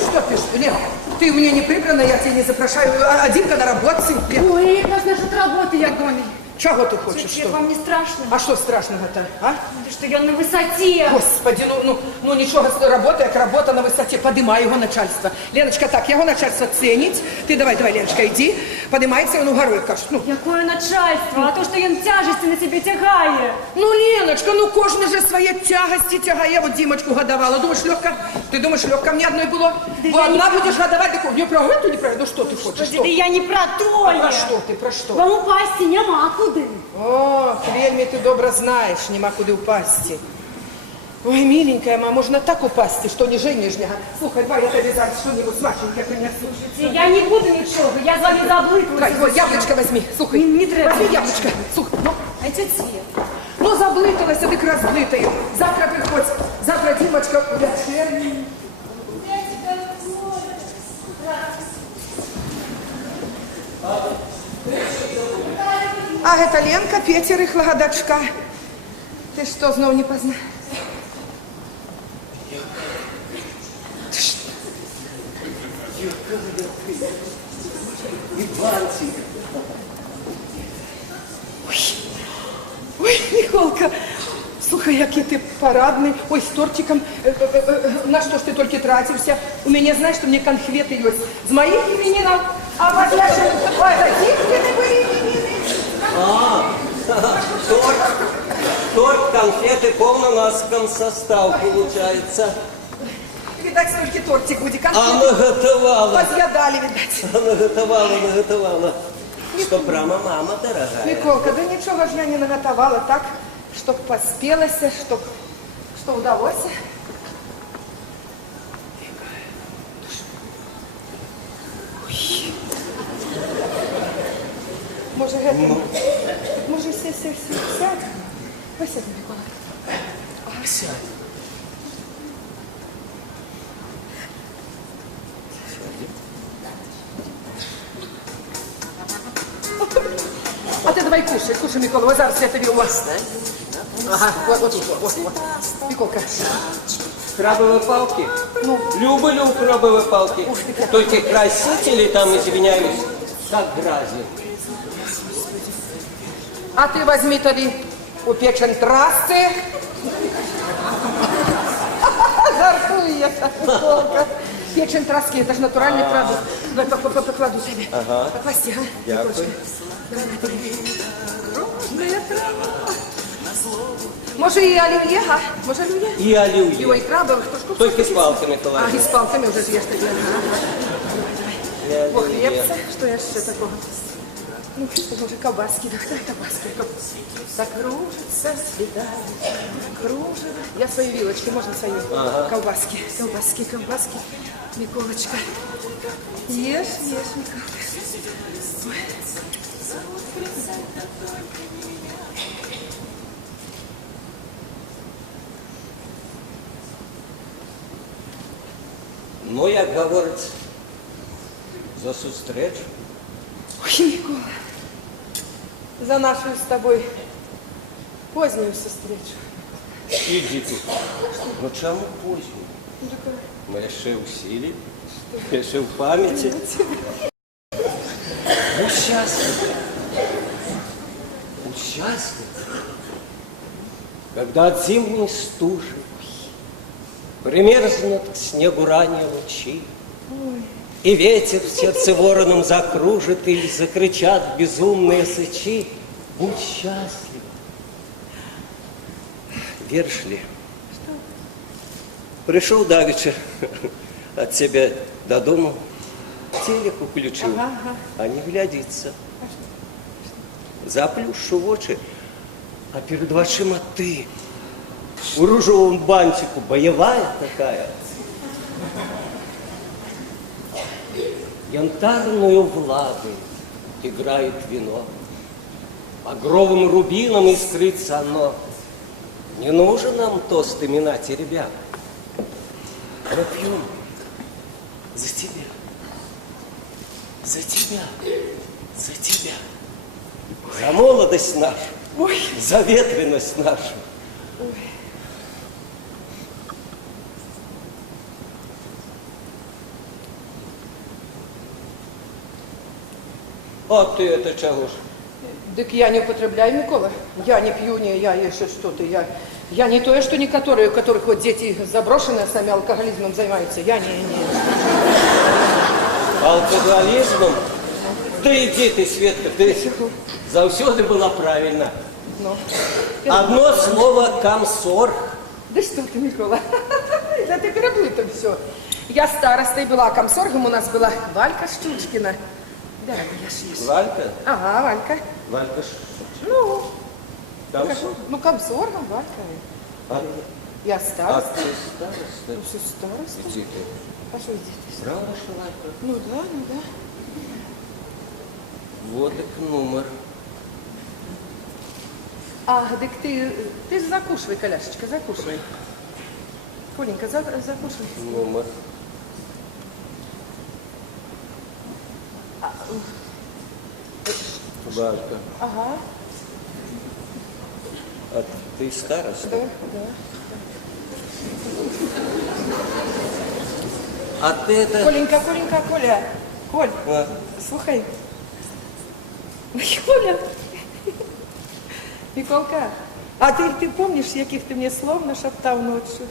Лен? Ты у меня не прибрана, я тебя не запрошаю. Одинка на работе. Ой, нас насчет работы, я доме. Чего ты хочешь? Свет, вам не страшно? А что страшного-то, а? Что я на высоте. Господи, ну ничего, работа, як работа на высоте, подымай его начальство. Леночка, так, его начальство ценить. Ты давай, Леночка, иди, поднимается он угорой, кажет. Ну. Какое начальство? А то, что он тяжести на себе тягає. Ну, Леночка, ну кожен же свои тягости тягає. Я вот Димочку годовала. Думаешь, легко? Ты думаешь, легко мне одной было? Да одна будешь годовать, так не про эту, не про эту. Ну что ты хочешь? Да я не про то. А про что ты, про что? Вам упасти нема куди. О, вельми ты добро знаешь, нема куди упасти. Ой, миленькая, мама, можно так упасть, что ниже нижнего. Слухай, давай я тебе зараз что-нибудь смачненькое принесу. Я не буду ничего, я с вами заблыклась. Давай, вот, яблочко возьми, слухай. Не треба. Возьми яблочко, слухай, ну. А тетя Свет? Ну, заблыталась, а ты разблытаю. Завтра приходь, завтра Димочка у вечерней. А это Ленка, Петя рыхлого дочка. Ты что, знов не познал? Ой, Миколка, слухай, який ти парадний. Ой, з тортиком. На що ж ти тільки тратився? У мене, знаєш, що у мене конфети є. З моїх іменинів, а вас наших таких не були іменини. Торт, конфеты, полный у нас состав получается. Видать, только тортик будет. А наготовала. Подъедали, видать. Наготовала. Что прямо мама дорогая. Миколка, да ничего ж я не наготовала так, чтоб поспелось, что удалось. Може, може, сядь. Посядь, Микола. Сядь. А ты давай кушай, Микола, вот зараз я тобі у вас. Ага, вот. Миколка. Крабовые палки? Ну. Люблю крабовые палки. Только красители там, извиняюсь, как грязь. А ты возьми тоді у печень трассы. Жартую я, Миколка. Печень траски, это же натуральный продукт. Давай покладу тебе. Ага. Поклади, а? Дякую. Кружная трава. Може і олів'є, а? Може олів'є? И оливье. Ой, крабовых тушков. Только с палками А, положи. и с палками уже съешь тогда. О, хлебца. Что я еще такого? Ну, може, колбаски. Давай колбаски. Так кружится, свидание. Кружит. Я свои вилочки, можно свои? Ага. Колбаски. Миколочка. Ешь, Миколка. Ой. Ну, як говорить, за зустрічу. Ой, Микола, за нашу с тобой позднюю встречу. Иди тут. Ну, чому поздно? Мы ще в силе, ще в памяти. Ну, счастлив. Когда от зимней стужи примерзнут к снегу ранние лучи, и ветер в сердце вороном закружит, и закричат безумные сычи. Будь счастлив. Веришь ли? Что? Пришел давеча от тебя до дома, телек включил, а не глядится. Заплюшу в очи, а перед вашим ты у ружевом бантику, боевая такая. Янтарную влагой играет вино, багровым рубином искрится оно. Не нужен нам тост имена ребят. Пропьем за тебя, за тебя, за тебя. Ой. За молодость нашу, Ой, за ветреность нашу. А ты это чего ж? Так я не употребляю, Микола. Я не пью, не я еще что-то. Я не то, что некоторые, у которых вот дети заброшенные, сами алкоголизмом занимаются. Я не. Алкоголизмом? Да иди ты, Светка, ты завсёды была правильно. Ну. Одно слово комсорг. Да что ты, Микола, да ты переплутал все. Я старостой была, а комсоргом у нас была Валька Штучкина. Да, я шиш. Валька? Ага, Валька. Валька Ну, комсорг? ну комсоргом Валька. А, Я а староста. ты староста? Ну, все староста. Где ты? А что здесь? Правда, что Валька? Ну да. Вот и номер. А, так ты же закушивай, Коляшечка, закушивай. Коленька, закушивай. Номер. Валька. Ага, А ты староста? да. А ты это... Коленька, Коля. Коль, А, слухай. Ой, Коля. Миколка, а ти помниш, яких ти мені слов нашептав ночью?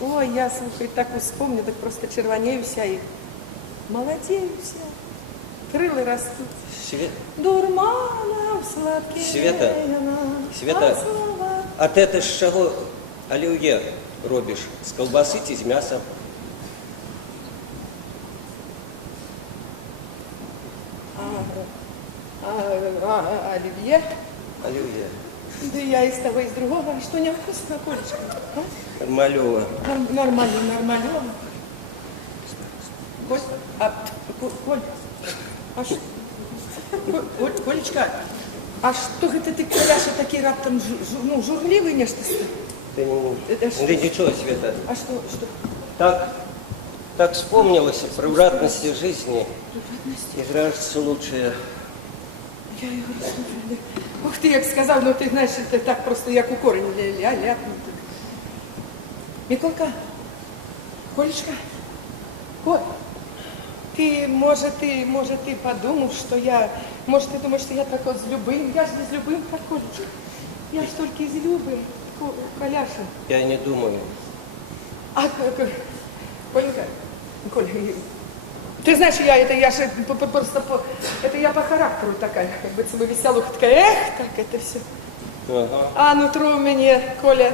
Ой, я, слухай, так вспомню, так просто червонеюся і молодеюся. Крили растуть. Свет... Дурмана в сладкий Света, Света, а ти это з чого олів'є робиш? З колбаси чи з м'яса? Оливье? Олів'є. Да я из того, из другого. А что невкусно, Колечка? А? Нормальова. Нормально. Коль, Коль, а что? Колечка, а что это ты, Коляша, такие раптом журливый нечто? Ты ничего, Света. А что? Так вспомнилось о превратности жизни. И кажется лучше... Я говорю, слушай, ух ты, як сказав, ну ти знаєш, це так просто, як у корень ляпнути. Миколка, Колечка, Коль, може ти подумав, що може ти думаєш, що я так от з любим, я ж не з любим, как Колечка. Я ж тільки з любим, Коляша. Я не думаю. А, Коленька, Коля, ты знаешь, я же просто, это я по характеру такая, как бы целую веселуха такая, так это все. Ага. А нутро у меня, Коля,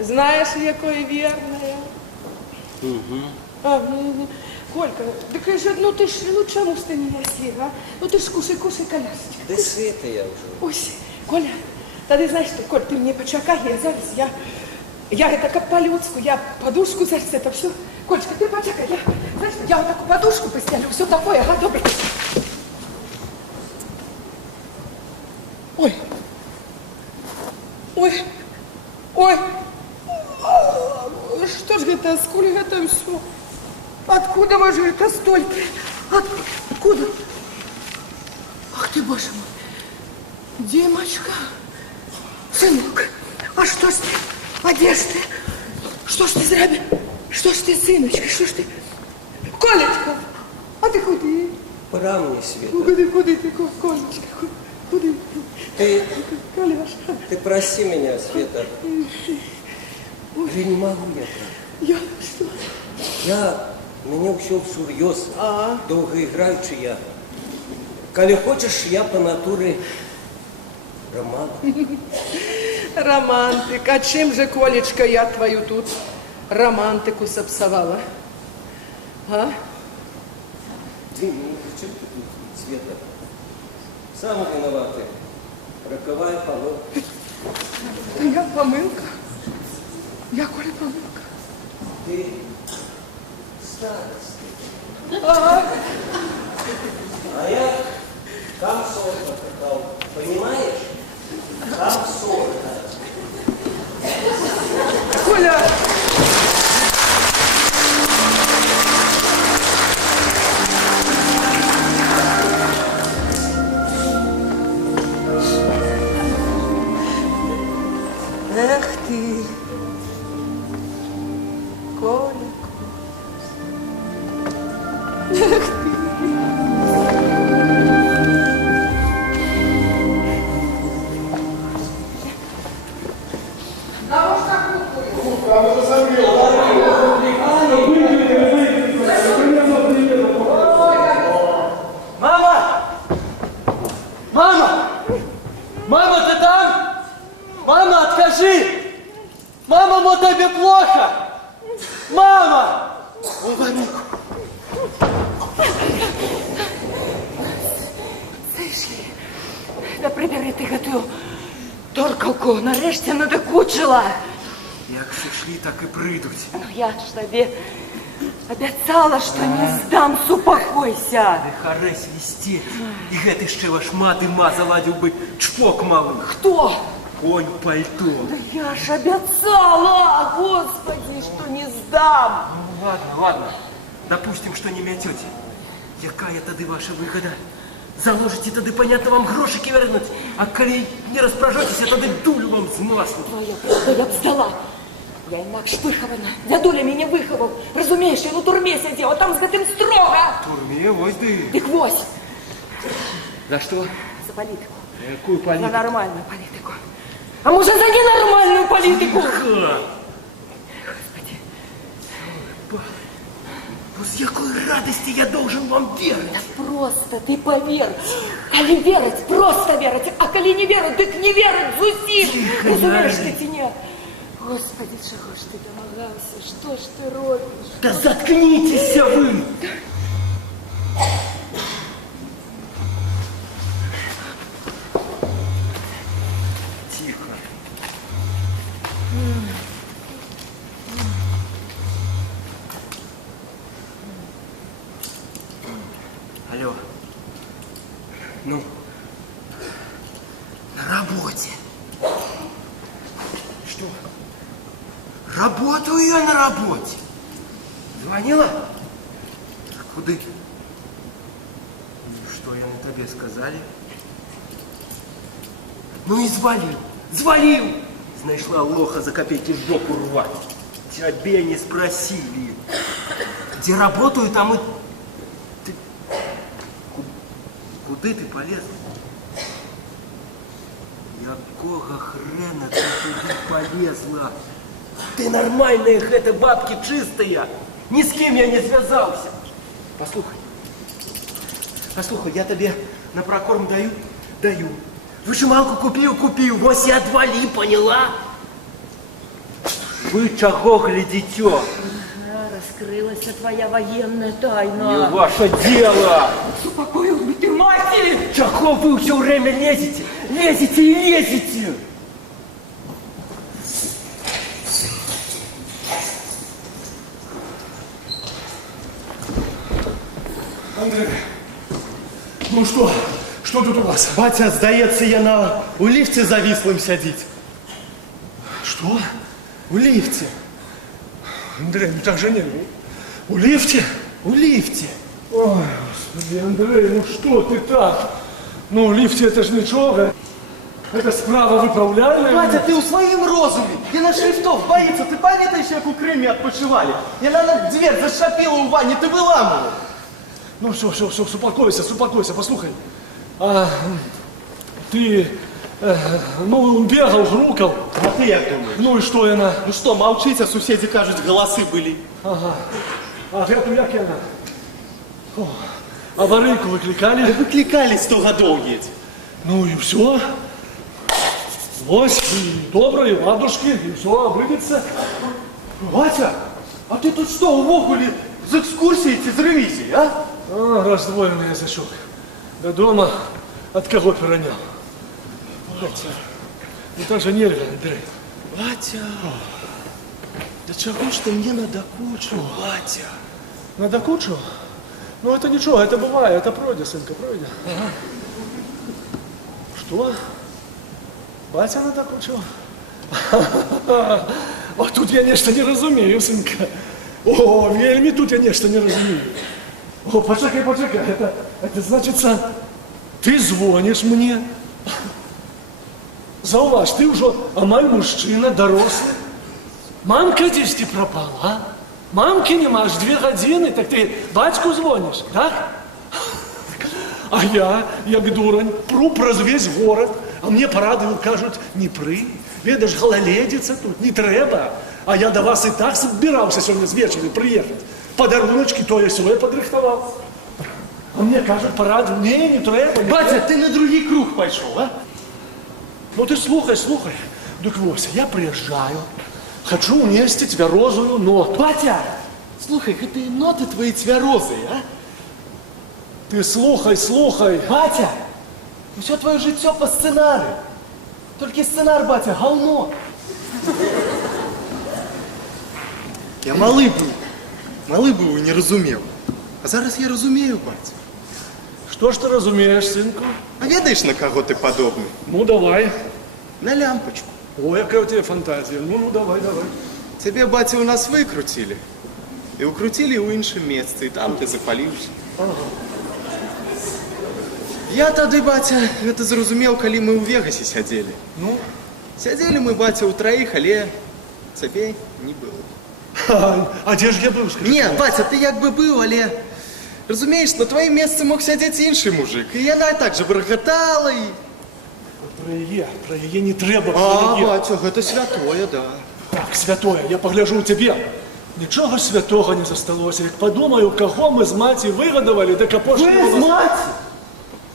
знаешь, якое верное. Угу. Колька, так же, ну ты ж лучше муж ты не неси, а? Ну ты ж кушай, Коляшечка. Да Света я уже. Ой, Коля, тогда знаешь что, Коль, ты мне почекай, я это как по-людски, я подушку зараз это все. Колечка, ты почекай, я вот такую подушку постелю, все такое, ага, добре. Ой, что же это, сколько это все? Откуда вы же это столько? Откуда? Ах ты, боже мой, Димочка, сынок, а что ж ты, одежды? Что ж ты зрабил? Что ж ты, сыночка, что ж ты? Колечка, а ты куды? Пора мне, Света. Куды ты, Колечка, куды? Коляшка. Ты прости меня, Света. Я не могу, Я что? Меня ўсё всерьез, долгоиграючи я. Коли хочешь, я по натуре романтик. Романтик. А чим же, Колечка, я твою тут романтику сопсовала? А? Ты не хочу Света. Сам виноватый. Роковая помылка. Я помылка. Я, Коля, помылка. Ты старость. А я комсорга какал. Понимаешь? Комсорга. Коля! скажи! Мама, вот тебе плохо! Мама! Аварийку. Зайшли. Да прибери ти гэтую торкалку, нарешті надокучила. Як шли, так і прийдуть. Ну я ж тобі обіцяла, що не здам, супокойся. Не харе свистеть. І гэты ще ваш мат і ма заладив би чпок малий. Хто? Конь пальто. Да я ж обіцяла, господи, що не здам. Ну ладно. Допустим, что не мятете. Якая тады ваша выгода? Заложите тады, понятно, вам грошики вернуть. А коли не распражетесь, тады дулю вам з маслом. Твоя правда, я б здала. Я інакш вихована. Дядуля мене виховав. Розумієш, я у турмі сидів, а там з гэтым строга. Турме, вось ты. Дик вось. За что? За політику. Какую За политику? нормальную политику. А может, за ненормальную политику? Ха! Господи. Ну с какой радости я должен вам верить? Да просто ты поверь. Коли верить, просто верить. А коли не верить, так не верить зусім. Разумеешь ты ці не? Господи, чего ж ты домогался? Что ж ты робишь? Да заткнитесь вы! Тихо. Алло. Ну, на работе. Что? Работаю я на работе. Звонила? Куды? Что я на тебе сказали? Ну и звалил. Знайшла лоха за копейки жопу рвать. Тебе не спросили. Где работаю, там и... Ты... Куды ты полез? Якого хрена ты туда полезла? Ты нормальная, это бабки чистая. Ни с кем я не связался. Послухай, я тебе на прокорм даю? Даю. Вышивалку купил. Вось и отвали, поняла? Вы чего глядите? Раскрылась твоя военная тайна. Не ваше дело! Успокоил бы ты матери! Чего вы все время лезете? Лезете! Андрей, ну что? Что тут у вас? Батя, здається, я у ліфті завислим сидіть. Что? У ліфті. Андрей, ну так же не... У лифте? У ліфті. Ой, господи, Андрей, ну что ты так? Ну, в лифте это ж ничего. Это справа виправляльная. Батя, ти у своєму розумі. Яна шрифтов боїться. Ти пам'ятаєш, як у Кримі відпочивали? Яна на дверь зашапіла у ванні, ти виламував. Ну, все, успокойся, послухай. А, ты, ну, бегал, грукал. А ти як думаєш? Ну и что она? Ну що, мовчить, а сусіди кажуть, голоси були. Ага. А эту як она? О, аварийку выкликали? Викликали 100 годов есть. Ну и все. Вось, и добрые ладушки, и все обыдется. Батя, а ти тут що, увогулі з екскурсії чи з ревізії, а? А, раздвоенный язычок. До дома от кого перенял? Батя, Ну так же нельзя, Андрей. батя, да чого ж ти мені надокучив, батя? Надокучил? Ну это ничего, это бывает, это пройдет, сынка, пройдет. Ага. Что? Батя надокучил? Вот тут я нечто не разумею, сынка. О, вельми тут я нечто не разумею. О, почекай, это значится, ты звонишь мне. Зауваж, ты уже амаль мужчина, дорослый. Мамка десь ты пропала, а? Мамки нема аж 2 годины, так ты батьку звонишь, так? А я, як дурань, пру праз весь город, а мне по радио кажуть, не пры, ведаш, гололедица тут, не треба. А я до вас и так собирался сегодня с вечера приехать. Подаруночки то-сёе подрыхтовал. А мне кажуть по радио, не треба. Батя, ти на другий круг пішов, а? Ну ты слухай. Так вот, я приезжаю, хочу унести тверозую ноту. Батя, слухай, гэтыя ноты твои цвярозыя, а? Ты слухай. Батя, усё твоё жыццё по сцэнарыю. Толькі сцэнар, батя, говно. Я малы быў і не разумеў. А зараз я разумею, батя. Что ж ты разумеешь, сынку? А ведаеш, на каго ты падобны? Ну, давай. На лямпочку. Ой, какая у тебя фантазия. Ну, давай. Цябе, батя, у нас выкруцілі. І укруцілі ў іншым месцы, і там ты запаліўся. Я тады, батя, гэта зразумеў, калі мы ў Вегасе сядзелі. Ну? Сядзелі мы, батя, ўтраіх, але цябе не было. А где ж я был, скажи? Не, батя, ты як бы быў, але... Разумееш, на твоім месцы мог сядзець іншы мужик. І яна так же баргатала і... Про яе не трэба. А, батя, гэта святое, да. Так, святое, я погляжу у тебе. Нічога святого не засталося. Як подумаю, кого мы з маці выгадавалі, да капошки... Вы з маці?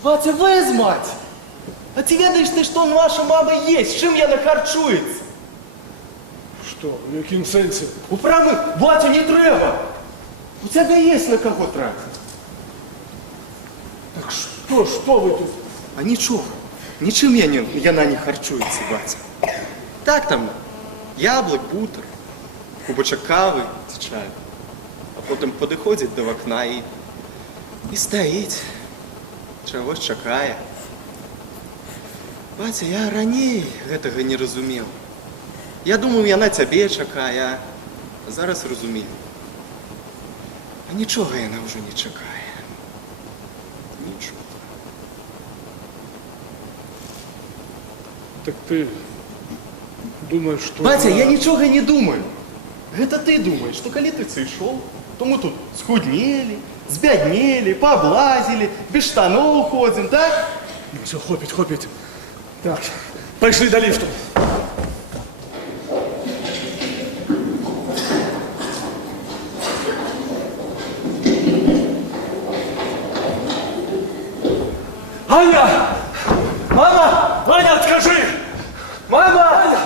Батя, вы з маці? А ці ведаеш ты, што наша мама есть? Чым яна харчуецца? Что, в якім сэнсе? У правы, батя, не трэба. У тебя есть на кого тратить. Так что вы тут? А нічого. Нічым яна не харчуецца, батя. Так там, яблык, бутер, кубачак кавы ці чаю. А потым падыходзіць да вакна і стаіць. Чагось чакае. Батя, я раней гэтага не разумеў. Я думаў, яна цябе чакае, а зараз разумею. А нічога яна ўжо не чакае. Нічога. Так ты думаешь, что... Батя, я нічога не думаю. Гэта ты думаешь, што калі ты сышоў, то мы тут схуднелі, збяднелі, паблазілі, без штаноў ходзім, так? Ну все, хопить. Так, пошли до лифта. Аня! Мама! Аня, откажи! Мама!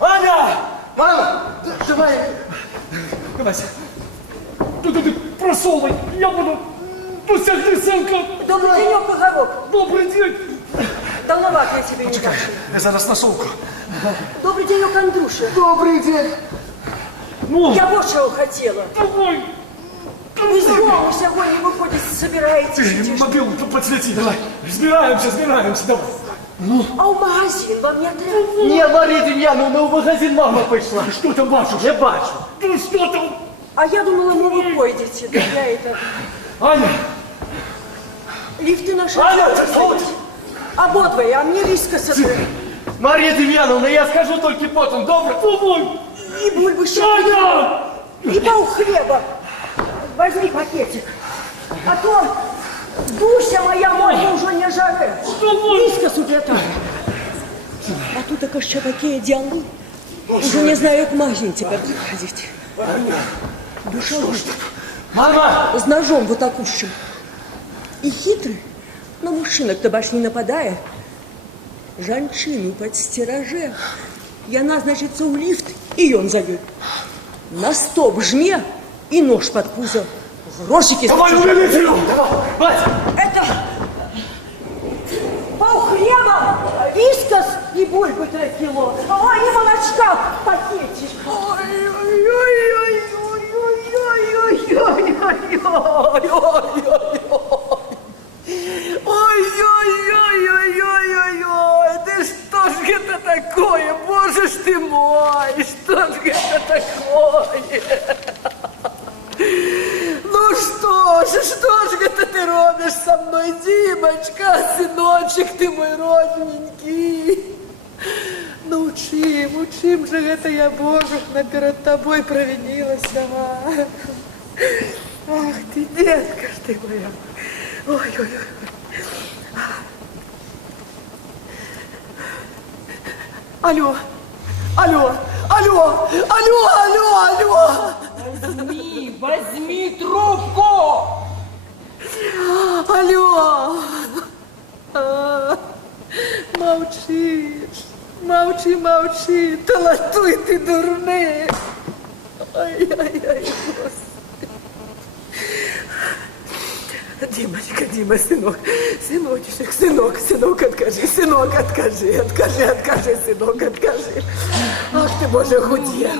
Аня! Мама! Давай! Ты просовывай, я буду... Пустяк, сынка! Добрый денек, Погорок. Добрый день! Давновато я тебе не Почекай, дошла. я зараз насовку. Добрый денек, Андрюша. Добрый день! Ну, Я вот чего хотела. давай! Вы из дома сегодня выходите, собираетесь. Мобилу подсвети, давай. Разбираемся, давай. А в магазин вам не треба? Не, Мария Демьяновна, в магазин мама пошла. Что там бачишь? Я бачу. Ну что там? А я думала, ну вы пойдете. Да я это... Аня! Лифты наши. Аня, открылись. Ободвое, а мне риска собрать. Мария Демьяновна, я скажу только потом, добро? Помой! И бульбы Аня! и пол хлеба. Возьми пакетик. А то Дуся моя мой уже не жаре. Риска субъята. А тут так еще такие дела. Уже не знаю, как в магазин теперь приходить. Душа Мама! с ножом вот такущим. И хитрый, на мужчинок-то баш не нападая. Жанчыну подстераже. Яна, значит, у лифт, и он зовет. На стоп жме и нож под пузо. Грошики... Давай, увеличил! Батя! Это пол хлеба, вискас и бульбы 3 кило. Ой, и молочка пакетик. Ой-ой-ой-ой-ой-ой-ой-ой, да что ж это такое, боже ж ты мой, что ж это такое? Ну что ж это ты робишь со мной, Димочка, сыночек ты мой родненький? Ну чим же это я, Боже, перед тобой провинилась, а? Ах ты, детка ж ты моя. Ой-ой-ой. Алло. Возьми трубку. Алло. Молчишь. Мовчи, мовчи, талантуй ти дурний. Ай-яй-яй, Господи. Димочка, Дима, сынок, сыночек, сынок, откажи, сынок, откажи, сынок, откажи. Ах ты, Боже, худе.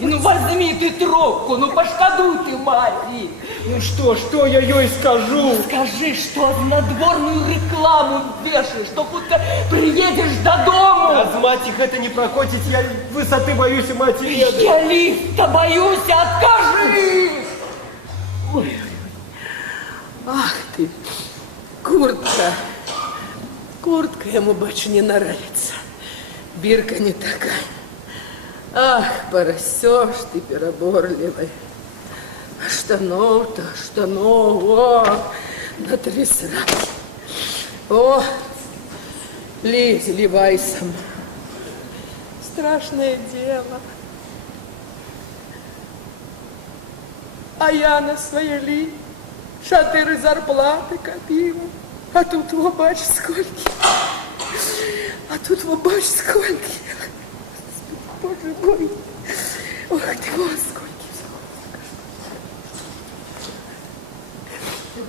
Ну возьми ты трубку, ну пошкодуй ты, Марии. Ну что я ей скажу? Скажи, что надворную рекламу вешаешь, что будто приедешь до дому. А з мать их это не прокотить, я высоты боюсь и матери. Я лифта боюсь, откажи. Ой, ах ты, куртка ему больше не нравится. Бирка не такая. Ах, поросёшь ты переборливый. А штанов-то, о, на 3 сраки. О, лезь, ливайся. Страшное дело. А я на своей 4 зарплаты копила. А тут во бач сколько. Боже мой. Ох ты, Господи.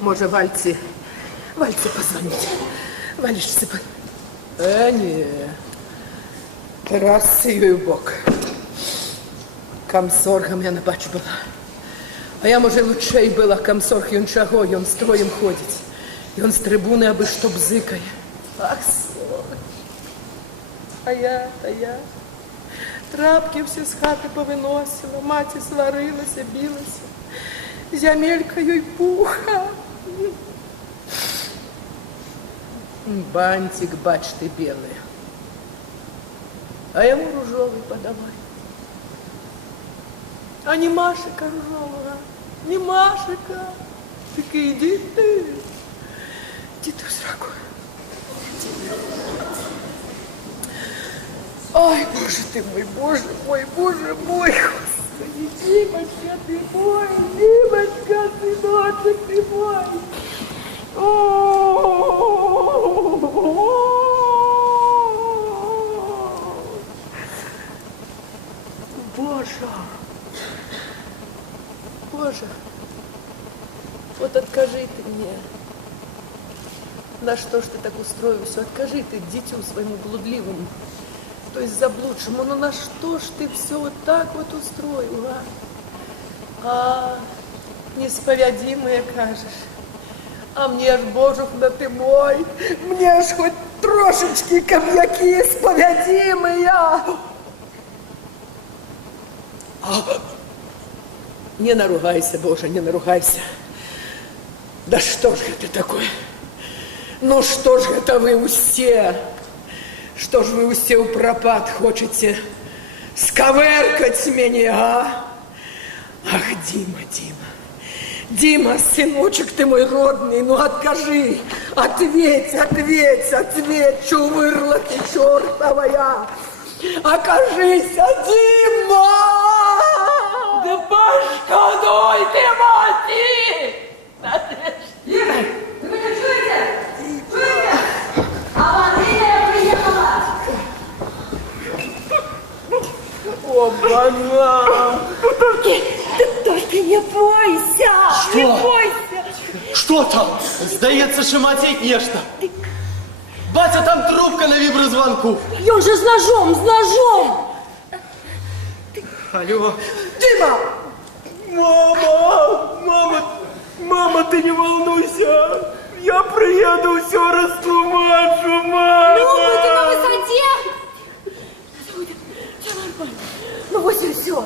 Може, Вальці позвонить. Валічці ні. Раз її в бок. Комсоргом я на бачу була. А я, може, лучше й була комсорг, ён чаго, ён строем ходить. Ён з трибуни аби що бзикає. Ах, сон. А я. Трапки всі з хати повиносила, маті сварилася, білася. Зямелькою й пуха. Бантик, бач ты, белый. А ему ружовый подавай. А не Машика ружового, не Машика. Так иди ты. Иди ты в сраку. Ой, Боже ты мой, Боже мой, Господи, Димочка ты мой, Димочка, сыночек ты мой. Боже, вот откажи ты мне. На что ж ты так устроил все? Откажи ты дитю своему блудливому, то есть заблудшему. Ну на что ж ты все вот так вот устроил, а? Несповядимое кажешь. А мне ж, Божухна ты мой, мне ж хоть трошечки кам'яки сповядимые. Не наругайся, Боже, не наругайся. Да что ж это такое? Ну что ж это вы усе? Что ж вы усе у пропад хочете сковеркать меня, а? Ах, Дима, сыночек ты мой родный, ну откажи, ответь, чувырла ты чертовая, окажись, Дима! Да пошкодуй ты, мати! Лена, вы меня чуете? Чуете? Аварийная приехала! Оба-на! Ты только не бойся! Что? Не бойся! Что там? Здається, шематеть нечто. Батя, там трубка на виброзвонку. И он же с ножом! Алло. Дима! Мама, ты не волнуйся. Я приеду, все растлумачу, мама. Ну, будьте на высоте! Все нормально. Ну вот и все.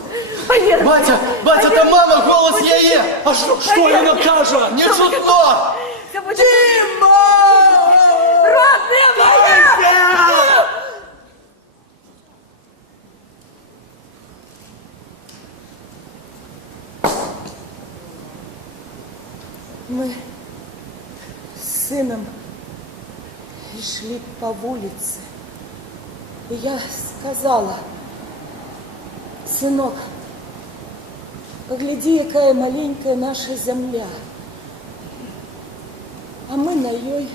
Понятно. Батя, там мама, голос яе. А что Понятно. она кажа? Не шутно. Дима! Родная моя! Мы с сыном шли по улице, и я сказала: сынок, погляди, какая маленькая наша земля, а мы на ёй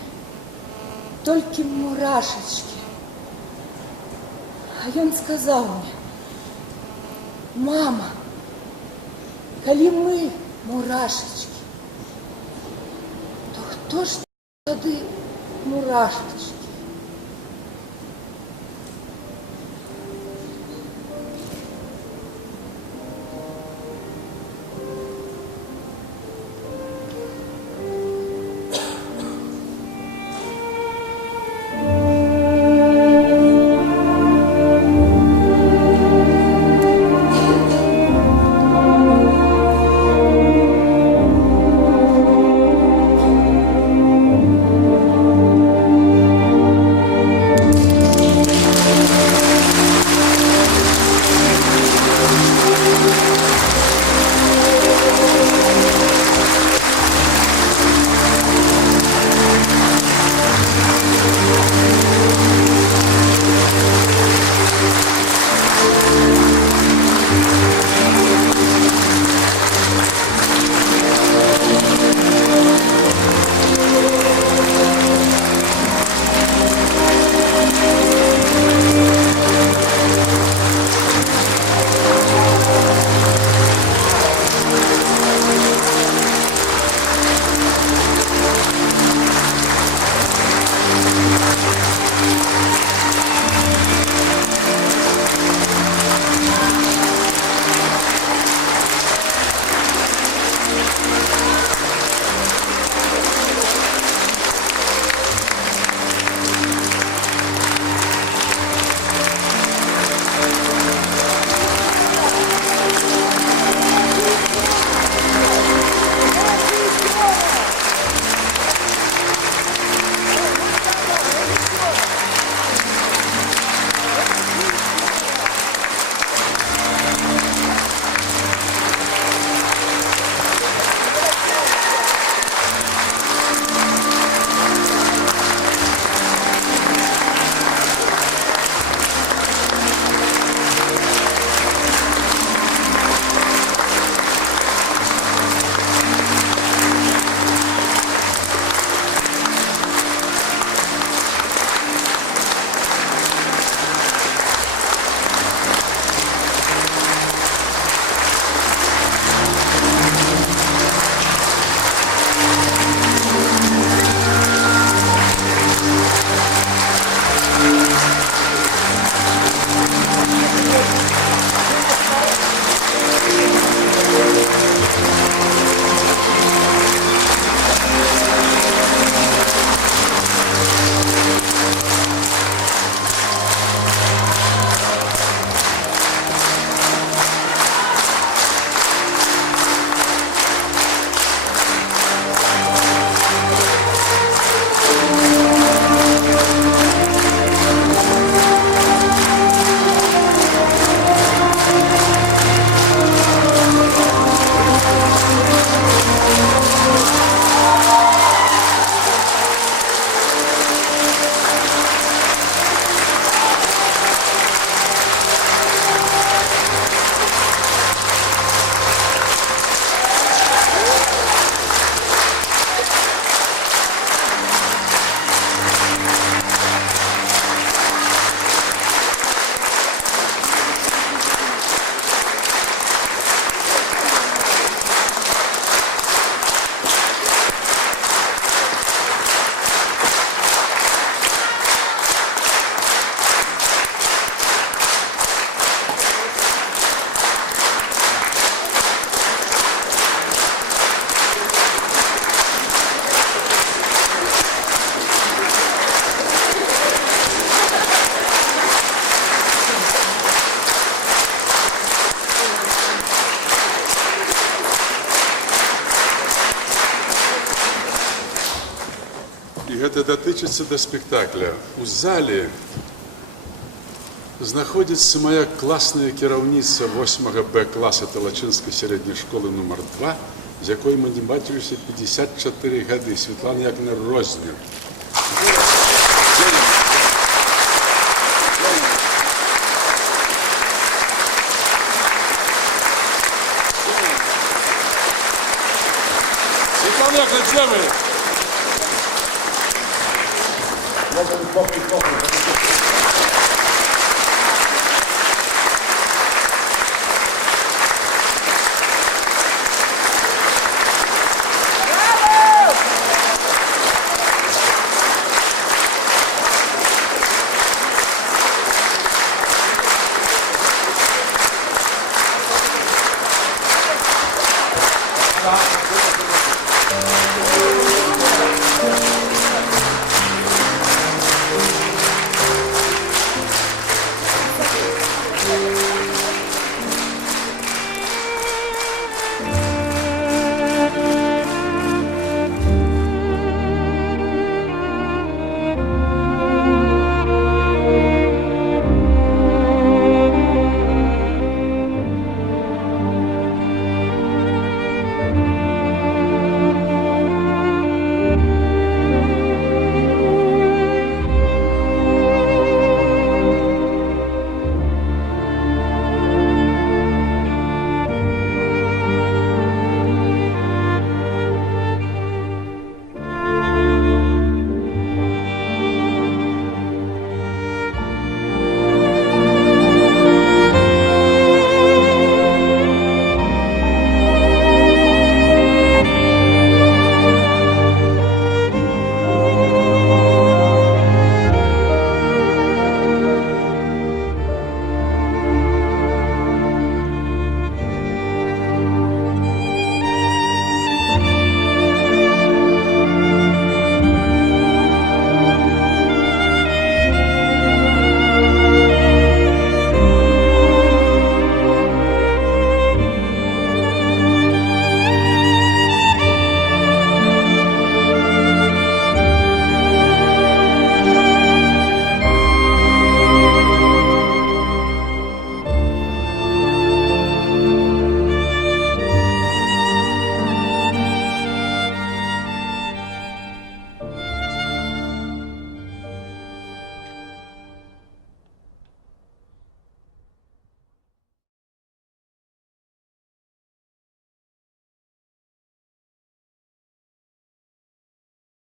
только мурашечки, ён сказаў мне: «Мама, калі мы мурашачкі, то хто ж тады мурашачкі?» Гэта датычыцца да спектакля. У зале знаходзіцца моя класная кіраўніца 8 Б класа Талачынскай сярэдняй школы нумар 2, з якой мы не бачыліся 54 гады, Светлана Яковлевна Рознер. Светлана Яковлевна, где вы?